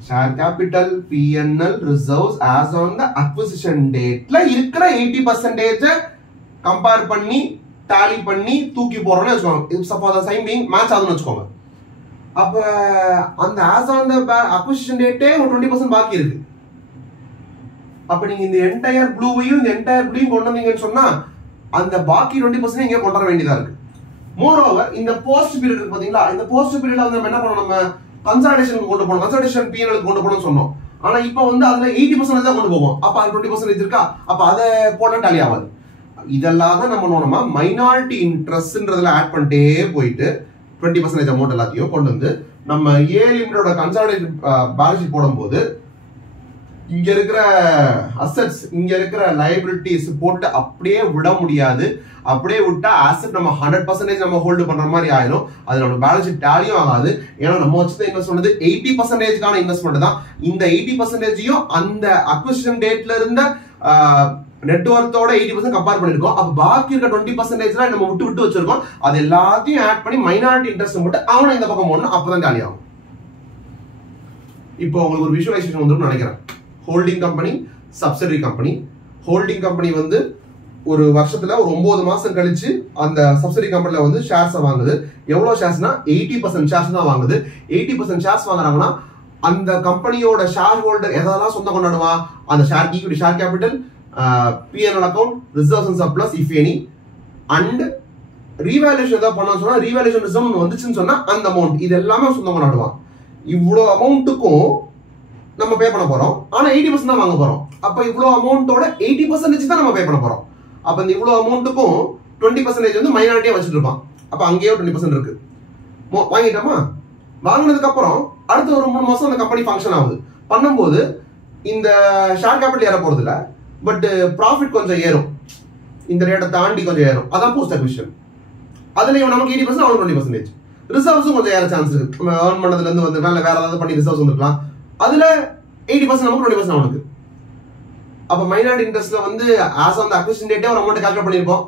share capital, PNL, reserves as on the acquisition dateல இருக்கிற 80% கம்பேர் பண்ணி டாலி பண்ணி தூக்கி போறோம்னு வச்சுக்கோங்க. for the time being match ஆகுதுன்னு வச்சுக்கோங்க. அப்ப அந்த as on the acquisition date ஒரு 20% பாக்கி இருக்கு. அப்ப நீங்க இந்த என்டையர் ப்ளூவையும் இந்த என்டையர் ப்ளூவையும் கொண்டு வந்தீங்கன்னு சொன்னா அந்த பாக்கி 20% இங்க கொண்டு வர வேண்டியதா இருக்கு. மோரோவர் இந்த போஸ்ட் பீரியட் இருக்கு பாத்தீங்களா, இந்த போஸ்ட் பீரியட்ல வந்து நம்ம என்ன பண்ணோம்? நம்ம கன்சாலிடேஷன் கொண்டு போனோம், கன்சாலிடேஷன் பிஎன்எல் கொண்டு போனோம்னு சொன்னோம். ஆனா இப்போ வந்து அதுல 80% தான் கொண்டு போவோம். அப்ப அது 20% இருக்கா? அப்ப அதை போனா டாலி ஆகாது. இதெல்லாம் தான் நம்ம பண்ணோம்னா மைனாரிட்டி இன்ட்ரெஸ்ட்ன்றதுல ஆட் பண்ணிட்டே போயிட்டு 20% அமௌண்ட் எல்லாத்தையும் கொண்டு வந்து நம்ம ஏ லிமிட்டோட கன்சாலிடேட் பேலன்ஸ் ஷீட் போடும்போது இங்க இருக்கிற அசெட்ஸ் இங்க இருக்கிற லைபிலிட்டிஸ் போட்டு அப்படியே விட முடியாது. அப்படியே விட்டா அசெட் நம்ம 100% நம்ம ஹோல்டு பண்ற மாதிரி ஆயிடும். அது நம்ம பேலன்ஸ் ஷீட் டாலியும் ஆகாது. ஏன்னா நம்ம வச்சது இன்வெஸ்ட்மெண்ட் 80%க்கான இன்வெஸ்ட்மெண்ட் தான். இந்த 80%யும் அந்த அக்விசிஷன் டேட்ல இருந்த நெட்வொர்த்தோட 80% கம்பேர் பண்ணிருக்கோம். அப்ப பாக்கி இருக்க 20% நம்ம விட்டு வச்சிருக்கோம். அது எல்லாத்தையும் ஆட் பண்ணி மைனாரிட்டி இன்ட்ரெஸ்ட் மட்டும் அவனை இந்த பக்கம் போடணும். அப்பதான் டாலி ஆகும். இப்போ உங்களுக்கு ஒரு விஷுவலைசேஷன் வந்துடும் நினைக்கிறேன். Holding company, subsidiary company. Holding company வந்து ஒரு வருஷத்துல ஒரு 9 மாசம் கழிச்சு அந்த சப்சிடரி கம்பெனில வந்து ஷேர்ஸ் வாங்குது. எவ்வளவு ஷேர்ஸ்னா 80% ஷேர்ஸ் தான் வாங்குது. 80% ஷேர்ஸ் வாங்குறாங்கன்னா அந்த கம்பெனியோட ஷேர் ஹோல்டர் எதெல்லாம் சொந்தம் கொண்டாடுவான், அந்த share equity, share capital, P&L account, reserves and surplus if any, and revaluation ஏதாவது பண்ண சொன்னா ரீவேல்யூஷன் ரிசர்வ் வந்துச்சுன்னு சொன்னா அந்த அமௌண்ட், இது எல்லாமே சொந்தம் கொண்டாடுவான். இவ்வளோ அமௌண்ட்டுக்கும் நம்ம பே பண்ண போறோம், ஆனா 80% தான் வாங்க போறோம். அப்ப இவ்வளவு அமௌண்ட்டோட 80% தான் நம்ம பே பண்ண போறோம். அப்ப இந்த இவ்வளவு அமௌண்ட்டுக்கும் 20% வந்து மைனாரிட்டியா வச்சுட்டு இருப்பான். அப்ப அங்கேயே 20% இருக்கு. வாங்கிட்டோமா? வாங்கினதுக்கு அப்புறம் அடுத்த ஒரு 3 மாசம் அந்த கம்பெனி ஃபங்க்ஷன் ஆகுது. பண்ணும்போது இந்த ஷேர் கேபிட்டல் ஏற போறது இல்ல, பட் ப்ராஃபிட் கொஞ்சம் ஏறும், இந்த ரேட்டை தாண்டி கொஞ்சம் ஏறும். அதான் போஸ்ட் அக்விசிஷன். அதுல நமக்கு 80%, அவனுக்கு 20%. ரிசர்வ்ஸும் கொஞ்சம் ஏற சான்ஸ் இருக்கு. நம்ம ஏர்ன் பண்ணதுல இருந்து வந்து வேற ஏதாவது பண்ணி ரிசர்வ்ஸ் வந்துருக்கலாம். அதுல 80% நமக்கு, 20% அவனுக்கு. அப்ப மைனாரிட்டி இன்ட்ரெஸ்ட்ல வந்து ஆஸ் ஆன் தி அக்விசிஷன் டேட்டே ஒரு அமௌண்ட் கால்குலேட் பண்ணிருப்போம்.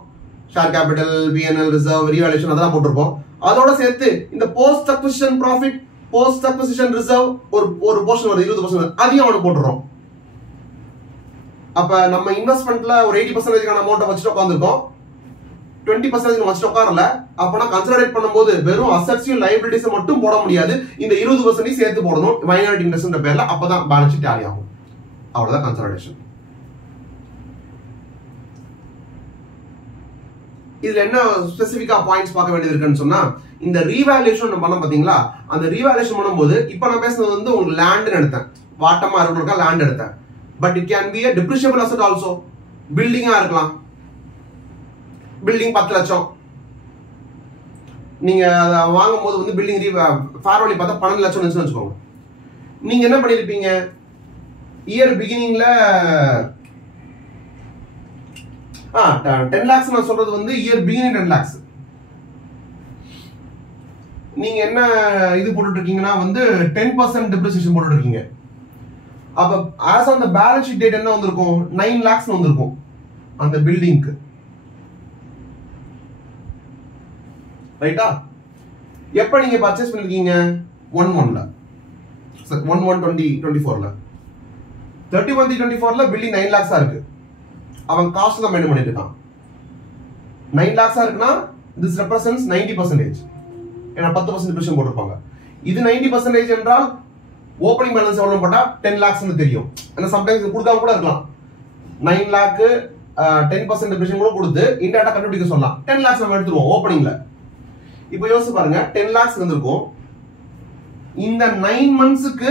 Share capital, P&L, reserve, revaluation அதெல்லாம் போட்டிருப்போம். அதோட சேர்த்து இந்த post acquisition profit, post acquisition reserve ஒரு போர்ஷன் வருது, 20%, அதையும் அவனுக்கு போட்டுறோம். அப்ப நம்ம இன்வெஸ்ட்மெண்ட்ல ஒரு 80% அமௌண்ட் வச்சுட்டு உட்காந்துருக்கோம், 20% வச்சுட்டு உட்காரல. அப்பனா கன்சிடரேட் பண்ணும்போது வெறும் அசெட்ஸையும் லைபிலிட்டிஸை மட்டும் போட முடியாது, இந்த 20% சேர்த்து போடணும் மைனாரிட்டி இன்ட்ரெஸ்ட்ன்ற பேர்ல. அப்பதான் பேலன்ஸ் ஷீட் டேலி ஆகும். அவ்வளவுதான் கன்சிடரேஷன். இதுல என்ன ஸ்பெசிபிக்கா பாயிண்ட்ஸ் பார்க்க வேண்டியது இருக்குன்னு சொன்னா, இந்த ரீவேல்யூஷன் பண்ண பாத்தீங்களா, அந்த ரீவேல்யூஷன் பண்ணும்போது இப்ப நான் பேசுறது வந்து உங்களுக்கு லேண்ட் எடுத்தேன், வாட்டமா இருக்கா லேண்ட் எடுத்தேன். But it can be a depreciable asset also. பில்டிங்கா இருக்கலாம். பில்டிங் 10 லட்சம், நீங்க வாங்கும் போது வந்து பில்டிங் ஃபேர் வேல்யூ பார்த்தா 12 லட்சம் வச்சுக்கோங்க. நீங்க என்ன பண்ணிருப்பீங்க, இயர் பிகினிங்ல 10 lakhs நான் சொல்றது வந்து இயர் பிகினிங் 10 lakhs. நீங்க என்ன இது போட்டுட்டு இருக்கீங்கன்னா வந்து 10% டிப்ரிசியேஷன் போட்டுட்டு இருக்கீங்க. அப்ப as on the balance sheet date என்ன வந்திருக்கும், 9 lakhs வந்திருக்கும் அந்த பில்டிங்க்கு. ரைட்டா? எப்ப நீங்க பர்ச்சேஸ் பண்ணிருக்கீங்க, 1/1ல, 1/1/2024ல, 31/3/24ல பில்டிங் 9 lakhs இருக்கு. அவன் காஸ்ட் தான் மெயின்டைன் பண்ணிட்டு இருக்கான். 9 lakhs இருக்குன்னா this represents 90%. ஏன்னா 10% டிப்ரிசியேஷன் போட்டிருப்பாங்க. இது 90% என்றால் ஓப்பனிங் பேலன்ஸ் எவ்வளவு போட்டா 10 lakhs தெரியும். ஏன்னா சம்டைம்ஸ் கொடுக்காம கூட இருக்கலாம். 9 lakh 10% டிப்ரிசியேஷன் கூட கொடுத்து இன்டேரக்டா கண்டுபிடிக்க சொல்லலாம். 10 lakhs நம்ம எடுத்துருவோம் ஓப்பனிங்ல. இப்போ யோசிச்சு பாருங்க, 10 lakhs வந்திருக்கும். இந்த 9 monthsக்கு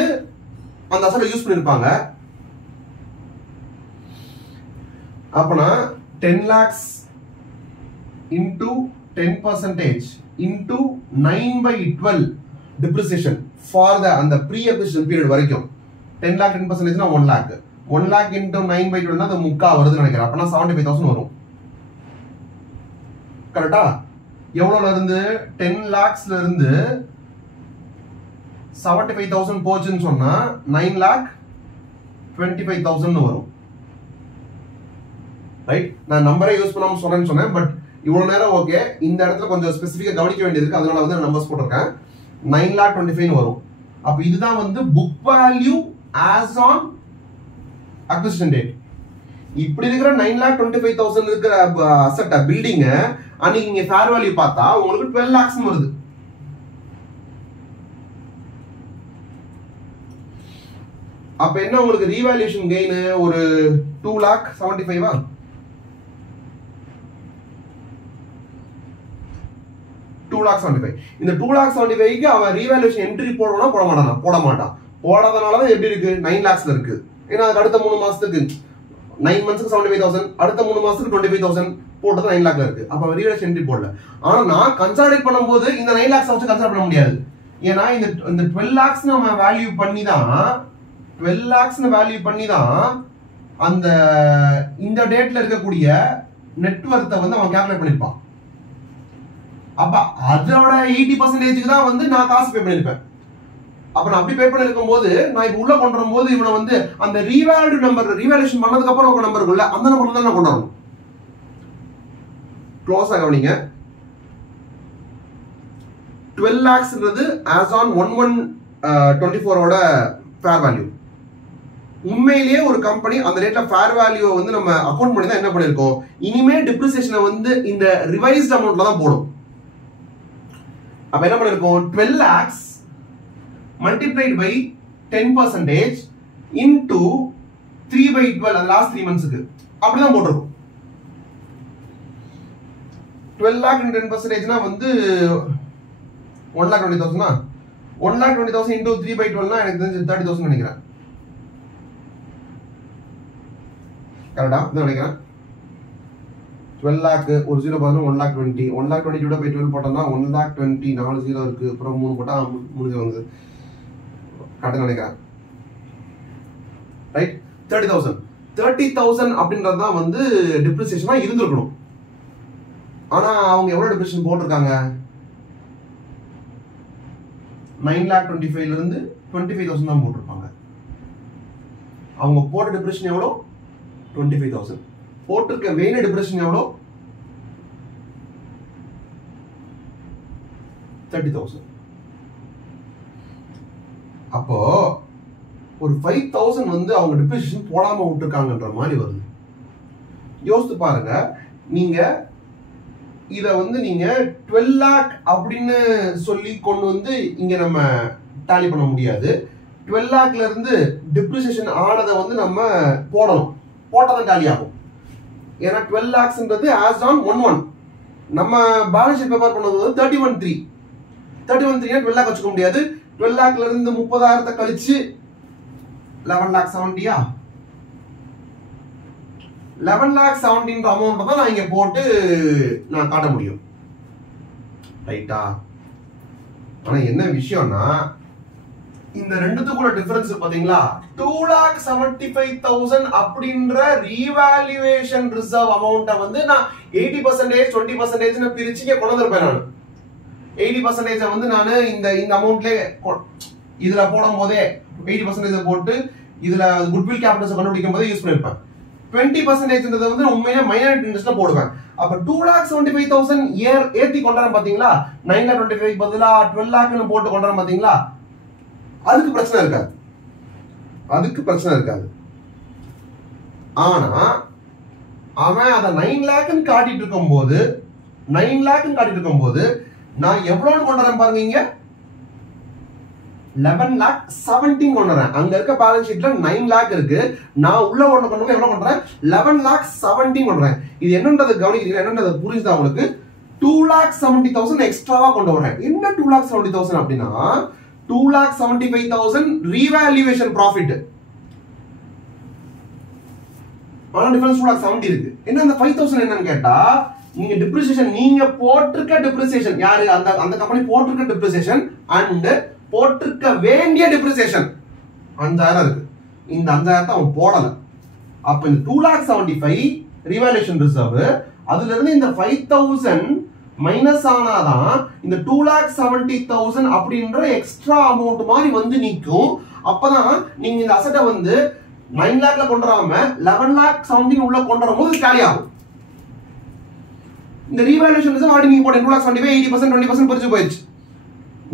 அந்த அசெட் யூஸ் பண்ணிருப்பாங்க. அப்பனா 10 lakhs into 10% into 9/12 depreciation for the and the pre-acquisition period வரைக்கும். 10 lakh 10% னா 1 lakh. 1 lakh into 9/12 னா அது முக்கா வருதுன்னு நினைக்கிறேன். அப்பனா 75,000 வரும். கரெக்டா? எவ்வளவுல இருந்து 10 lakhsல இருந்து 75,000 போச்சுன்னு சொன்னா 9,25,000 வரும். ரைட்? நான் நம்பரே யூஸ் பண்ணாம சொன்னேன், பட் இவ்வளவு நேரம் ஓகே. இந்த இடத்துல கொஞ்சம் ஸ்பெசிஃபிக்கா கவனிக்க வேண்டியது இருக்கு, அதனால வந்து நம்பர்ஸ் போட்டிருக்கேன். 9,25,000 வரும். அப்ப இதுதான் வந்து book value as on acquisition date. இப்படி இருக்கிற 9,25,000 இருக்கிற அசெட் பில்டிங் அன்னைக்கு நீங்க ஃபேர் வேல்யூ பார்த்தா உங்களுக்கு 12 lakhs வருது. அப்ப என்ன உங்களுக்கு ரீவேல்யூஷன் கெயின் ஒரு 2,75,000 2,75,000. இந்த 2,75,000க்கு அவன் ரீவேல்யூஷன் என்ட்ரி போடுவானா போட மாட்டான். போடாதனாலதான் எப்படி இருக்கு, 9 lakhsல இருக்கு. ஏன்னா அதுக்கு அடுத்த 3 மாசத்துக்கு 9 monthsக்கு 75,000, அடுத்த 3 மாசத்துக்கு 25,000 போட்டது 9 lakhல இருக்கு. அப்ப ரீவேல்யூஷன் என்ட்ரி போடல. ஆனா நான் கன்சாலிடேட் பண்ணும்போது இந்த 9 lakhs வச்சு கன்சிடர் பண்ண முடியாது. ஏன்னா இந்த 12 lakhs நம்ம வேல்யூ பண்ணி தான் 12 lakhs வேல்யூ பண்ணி தான் அந்த இந்த டேட்ல இருக்கக்கூடிய நெட்வொர்த்தை வந்து அவன் கால்குலேட் பண்ணிருப்பான். அப்ப அதோட 80%க்கு தான் வந்து நான் காசு பே பண்ணிருப்பேன். அப்ப நான் அப்படி பே பண்ணிருக்கும் போது நான் இப்ப உள்ள கொண்டு வரும்போது இவனை வந்து அந்த ரீவேல்யூ நம்பர் ரீவேல்யூஷன் பண்ணதுக்கு அப்புறம் ஒரு நம்பர் இருக்குல்ல, அந்த நம்பர்ல தான் நான் கொண்டு வரணும். க்ளோஸ் ஆகவீங்க. 12 lakhsன்றது as on 1/1/24 ஃபேர் வேல்யூ. உண்மையிலேயே ஒரு கம்பெனி அந்த ரேட்ல ஃபேர் வேல்யூவை வந்து நம்ம அக்கவுண்ட் பண்ணி தான் என்ன பண்ணிருக்கோம், இனிமே டிப்ரிசியேஷனை வந்து இந்த ரிவைஸ்ட் அமௌண்ட்ல தான் போடும். அப்ப என்ன பண்ணிருக்கோம், 12 lakhs multiplied by 10% into 3/12 அந்த லாஸ்ட் 3 monthsக்கு அப்படிதான் போட்டிருக்கும். 12 lakh into 10% வந்து 1,20,000 1,20,000 into 3/12 எனக்கு தெரிஞ்சு 30,000 நினைக்கிறேன். கரெக்டா நினைக்கிறேன். 12 lakh ஒரு 0 பார்த்தா 1,20,000 1,20,000 போட்டோம்னா 1,20,000 4 0 இருக்கு. அப்புறம் 3 போட்டா 3 வந்து கரெக்டா நினைக்கிறேன். ரைட் 30,000 அப்படின்றது தான் வந்து டிப்ரிசியேஷனா இருந்திருக்கணும். ஆனா அவங்க எவ்வளவு டிப்ரிசியேஷன் போட்டிருக்காங்க? 9,25,000 இருந்து 25,000 தான் போட்டிருப்பாங்க. அவங்க போட்ட டிப்ரிசியேஷன் எவ்வளோ? 25,000. போட்டிருக்க வேண்டிய டிப்ரிசியேஷன் எவ்வளோ? 30,000. அப்போ ஒரு 5,000 வந்து அவங்க டிப்ரிசியேஷன் போடாம விட்டுருக்காங்கன்ற மாதிரி வருது. யோசித்து பாருங்க. நீங்க இத வந்து நீங்க 12 lakh அப்படின்னு சொல்லி கொண்டு வந்து இங்க நம்ம டாலி பண்ண முடியாது. 12 lakhல இருந்து டிப்ரிசியேஷன் ஆனதை வந்து நம்ம போடணும். போட்டதான் டாலி ஆகும். ஏன்னா 12 lakhsன்றது ஆஸ் ஆன் 1/1 நம்ம பேலன்ஸ் ஷீட் ப்ரிப்பேர் பண்ணது வந்து 31/3 12 lakh வச்சுக்க முடியாது. 12 lakhல இருந்து 30,000 கழிச்சு 11,70,000 11,70,000 அமௌண்ட் தான் நான் இங்க போட்டு நான் காட்ட முடியும். ரைட்டா? ஆனா என்ன விஷயம்னா இந்த ரெண்டுத்துக்குள்ள டிஃபரன்ஸ் பாத்தீங்களா? 2,75,000 அப்படின்ற ரீவாலுவேஷன் ரிசர்வ் அமௌண்ட்டை வந்து நான் 80% 20% பிரிச்சு இங்க கொண்டு வந்திருப்பேன். நான் 80% வந்து நான் இந்த அமௌண்ட்ல இதுல போடும் போதே 80% போட்டு இதுல குட்வில் கேபிட்டல்ஸ் கண்டுபிடிக்கும் போதே யூஸ் பண்ணிருப்பேன். 20% வந்து உண்மையிலே மைனாரிட்டி இன்ட்ரெஸ்ட்ல போடுவேன். அப்ப 2,75,000 ஏத்தி கொண்டாரம் பாத்தீங்களா? 9,25,000 பதிலா 12 lakh போட்டு கொண்டாரம் பாத்தீங்களா? அதுக்கு பிரச்சனை இருக்காது. ஆனா அவன் அத 9 lakh காட்டிட்டு இருக்கும்போது நான் எவ்வளவு கொண்டாரம் பாருங்க. இங்க 11,17,000 கொண்டுறேன். அங்க இருக்க பேலன்ஸ் ஷீட்ல 9 lakh இருக்கு. நான் உள்ள ஒண்ணு கொண்டு போய் எவ்வளவு கொண்டுறேன்? 11,17,000 கொண்டுறேன். இது என்னன்றது கவனிக்கிறீங்க? என்னன்றது புரியுதா உங்களுக்கு? 2,70,000 எக்ஸ்ட்ராவா கொண்டு வரேன். என்ன 2,70,000 அப்படின்னா 2,75,000 ரீவாலுவேஷன் ப்ராஃபிட். ஆனா டிஃபரன்ஸ் 2,70,000 இருக்கு. என்ன அந்த 5,000 என்னன்னு கேட்டா நீங்க டிப்ரிசியேஷன் நீங்க போட்டிருக்க டிப்ரிசியேஷன் யாரு அந்த கம்பெனி போட்டிருக்க டிப்ரிசியேஷன் அண்ட் போட்டிருக்க வேண்டிய டிப்ரிசியேஷன் 5,000 இருக்கு. இந்த 5,000 அவன் போடல. அப்ப இந்த 2,75,000 ரீவாலுவேஷன் ரிசர்வ் அதுல இருந்து இந்த 5,000 மைனஸ் ஆனாதான் இந்த 2,70,000 அப்படின்ற எக்ஸ்ட்ரா அமௌண்ட் மாதிரி வந்து நிக்கும். அப்பதான் நீங்க இந்த அசட்டை வந்து 9 lakhல கொண்டு வராம 11,70,000 உள்ள கொண்டு வரும்போது டேலி ஆகும். இந்த ரீவாலுவேஷன் ரிசர்வ் ஆல்ரெடி நீங்க போட 2,75,000 80% 20% பிரிச்சு போயிடுச்சு.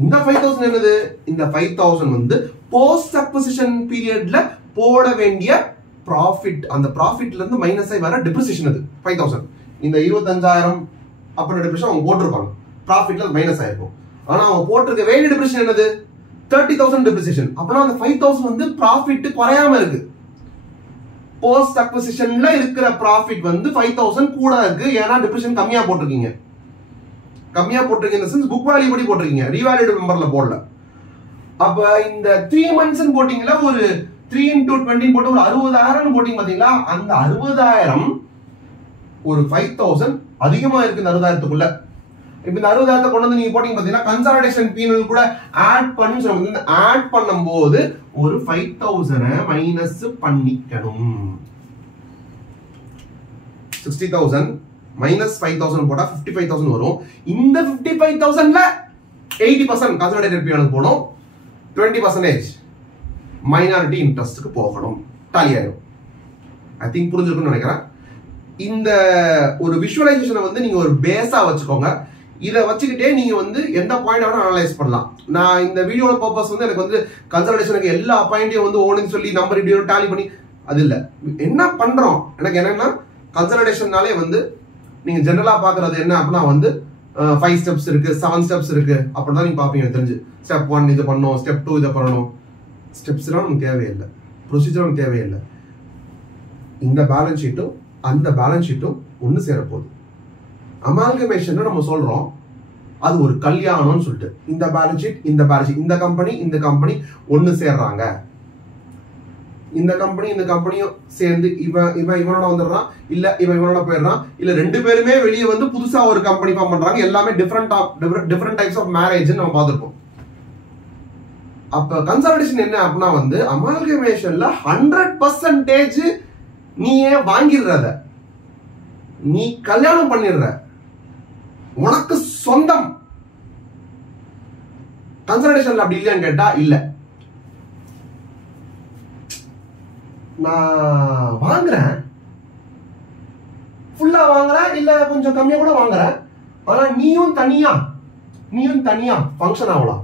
இந்த 5,000 என்னது? இந்த 5,000 வந்து போஸ்ட் அக்விசிஷன் பீரியட்ல போட வேண்டிய ப்ராஃபிட். அந்த ப்ராஃபிட்ல இருந்து மைனஸ் ஆகி வர டிப்ரிசியேஷன் அது 5,000. இந்த 25,000 அப்படின்ற டிப்ரிசியேஷன் அவங்க போட்டிருப்பாங்க. ப்ராஃபிட்ல மைனஸ் ஆயிருக்கும். ஆனா அவங்க போட்டிருக்க வேண்டிய டிப்ரிசியேஷன் என்னது? 30,000 டிப்ரிசியேஷன். அப்பனா அந்த 5,000 வந்து ப்ராஃபிட் குறையாம இருக்கு. போஸ்ட் அக்விசிஷன்ல இருக்கிற ப்ராஃபிட் வந்து 5,000 கூட இருக்கு. ஏன்னா டிப்ரிசியேஷன் கம்மியா போட்டிருக்கீங்க. இந்த சென்ஸ் புக் வேல்யூ படி போட்டிருக்கீங்க. ரீவாலிடேட் மெம்பர்ல போடல. அப்ப இந்த 3 months போட்டீங்களா? ஒரு 3 into 20 போட்டு ஒரு 60,000 போட்டீங்க பாத்தீங்களா? அந்த 60,000 ஒரு 5,000 அதிகமா இருக்கு. இந்த 60,000க்குள்ள இப்ப இந்த 60,000 கொண்டு வந்து நீங்க போட்டீங்க பாத்தீங்கன்னா கன்சாலிடேஷன் பீனல் கூட ஆட் பண்ணி சொல்லுவாங்க. ஆட் பண்ணும்போது ஒரு 5,000 மைனஸ் பண்ணிக்கணும். 60,000 மைனஸ் 5,000 போட்டா 55,000 வரும். இந்த 55,000ல 80% கன்சாலிடேட்டட் பீனல் போடும். 20% மைனாரிட்டி இன்ட்ரெஸ்ட்க்கு போகணும். டாலி ஆயிடும். ஐ திங்க் புரிஞ்சிருக்கும்னு நினைக்கிறேன். இந்த ஒரு விஷுவலைசேஷனை வந்து நீங்க ஒரு பேஸா வச்சுக்கோங்க. இதை வச்சுக்கிட்டே நீங்க வந்து எந்த பாயிண்ட் வேணா அனலைஸ் பண்ணலாம். நான் இந்த வீடியோட பர்பஸ் வந்து எனக்கு வந்து கன்சல்டேஷனுக்கு எல்லா பாயிண்டையும் வந்து ஓடுன்னு சொல்லி நம்பர் இப்படி டாலி பண்ணி அது இல்லை. என்ன பண்றோம் எனக்கு என்னன்னா கன்சல்டேஷன்னாலே வந்து நீங்க ஜெனரலா பாக்குறது என்ன அப்படின்னா வந்து 5 steps இருக்கு, 7 steps இருக்கு அப்படிதான் நீங்க பாப்பீங்க. தெரிஞ்சு ஸ்டெப் 1 இது பண்ணணும், ஸ்டெப் 2 இதை பண்ணணும், ஸ்டெப்ஸ்லாம் நமக்கு தேவையில்லை, ப்ரொசீஜர் நமக்கு தேவையில்லை. இந்த பேலன்ஸ் ஷீட்டும் அந்த பேலன்ஸ் ஷீட்டும் ஒன்று சேரப்போகுது. அமால்கமேஷன் நம்ம சொல்றோம் அது ஒரு கல்யாணம்னு சொல்லிட்டு, இந்த பேலன்ஸ் ஷீட் இந்த பேலன்ஸ் ஷீட், இந்த கம்பெனி ஒன்று சேர்றாங்க, இந்த கம்பெனியும் சேர்ந்து இவனோட வந்துடுறான், இல்ல இவனோட போயிடுறான், இல்ல ரெண்டு பேருமே வெளியே வந்து புதுசா ஒரு கம்பெனி ஃபார்ம் பண்றாங்க. எல்லாமே டிஃபரெண்ட் டைப்ஸ் ஆஃப் மேரேஜ் நம்ம பார்த்துருப்போம். அப்ப கன்சாலிடேஷன் என்ன அப்படின்னா வந்து அமால்கமேஷன்ல 100% நீயே வாங்கிடுறத, நீ கல்யாணம் பண்ணிடுற, உனக்கு சொந்தம். கன்சாலிடேஷன்ல அப்படி இல்லையான்னு கேட்டா இல்ல. நான் வாங்குறேன், ஃபுல்லா வாங்குறேன், இல்ல கொஞ்சம் கம்மியா கூட வாங்குறேன். ஆனா நீயும் தனியா ஃபங்க்ஷன் ஆகலாம்.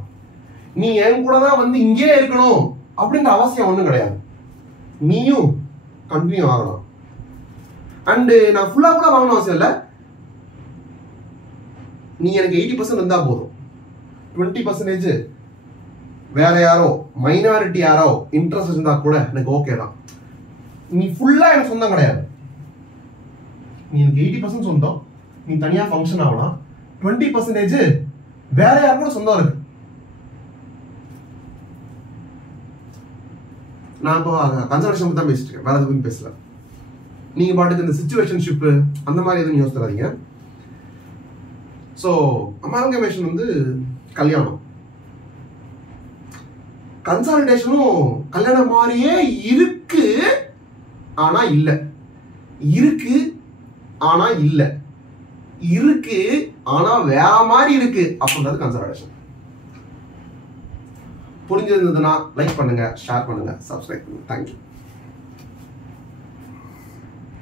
நீ என் கூட தான் வந்து இங்கே இருக்கணும் அப்படின்ற அவசியம் ஒண்ணும் கிடையாது. நீயும் கண்டினியூ ஆகலாம். அண்ட் நான் ஃபுல்லா கூட வாங்கணும் அவசியம் இல்லை. நீ எனக்கு 80% இருந்தா போதும், 20% வேற யாரோ மைனாரிட்டி யாரோ இன்ட்ரெஸ்ட் இருந்தா கூட எனக்கு ஓகே தான். நீ ஃபுல்லா எனக்கு சொந்தம் கிடையாது. நீ எனக்கு 80% சொந்தம், நீ தனியா ஃபங்க்ஷன் ஆகலாம். 20% வேற யாரும் கூட சொந்தம் இருக்கு. நான் இப்போ கன்சாலிடேஷன் தான் பேசிட்டு இருக்கேன், வேற எதுவும் பேசல. நீங்க பாட்டுக்கு இந்த சிச்சுவேஷன்ஷிப் அந்த மாதிரி எதுவும் யோசிக்காதீங்க. ஸோ அமால்கமேஷன் வந்து கல்யாணம், கன்சாலிடேஷனும் கல்யாணம் மாதிரியே இருக்கு ஆனா இல்ல, இருக்கு ஆனா இல்ல, இருக்கு ஆனா வேற மாதிரி இருக்கு அப்படின்றது கன்சாலிடேஷன். புரிஞ்சிருந்ததுன்னா லைக் பண்ணுங்க, ஷேர் பண்ணுங்க, சப்ஸ்கிரைப் பண்ணுங்க. தேங்க்யூ.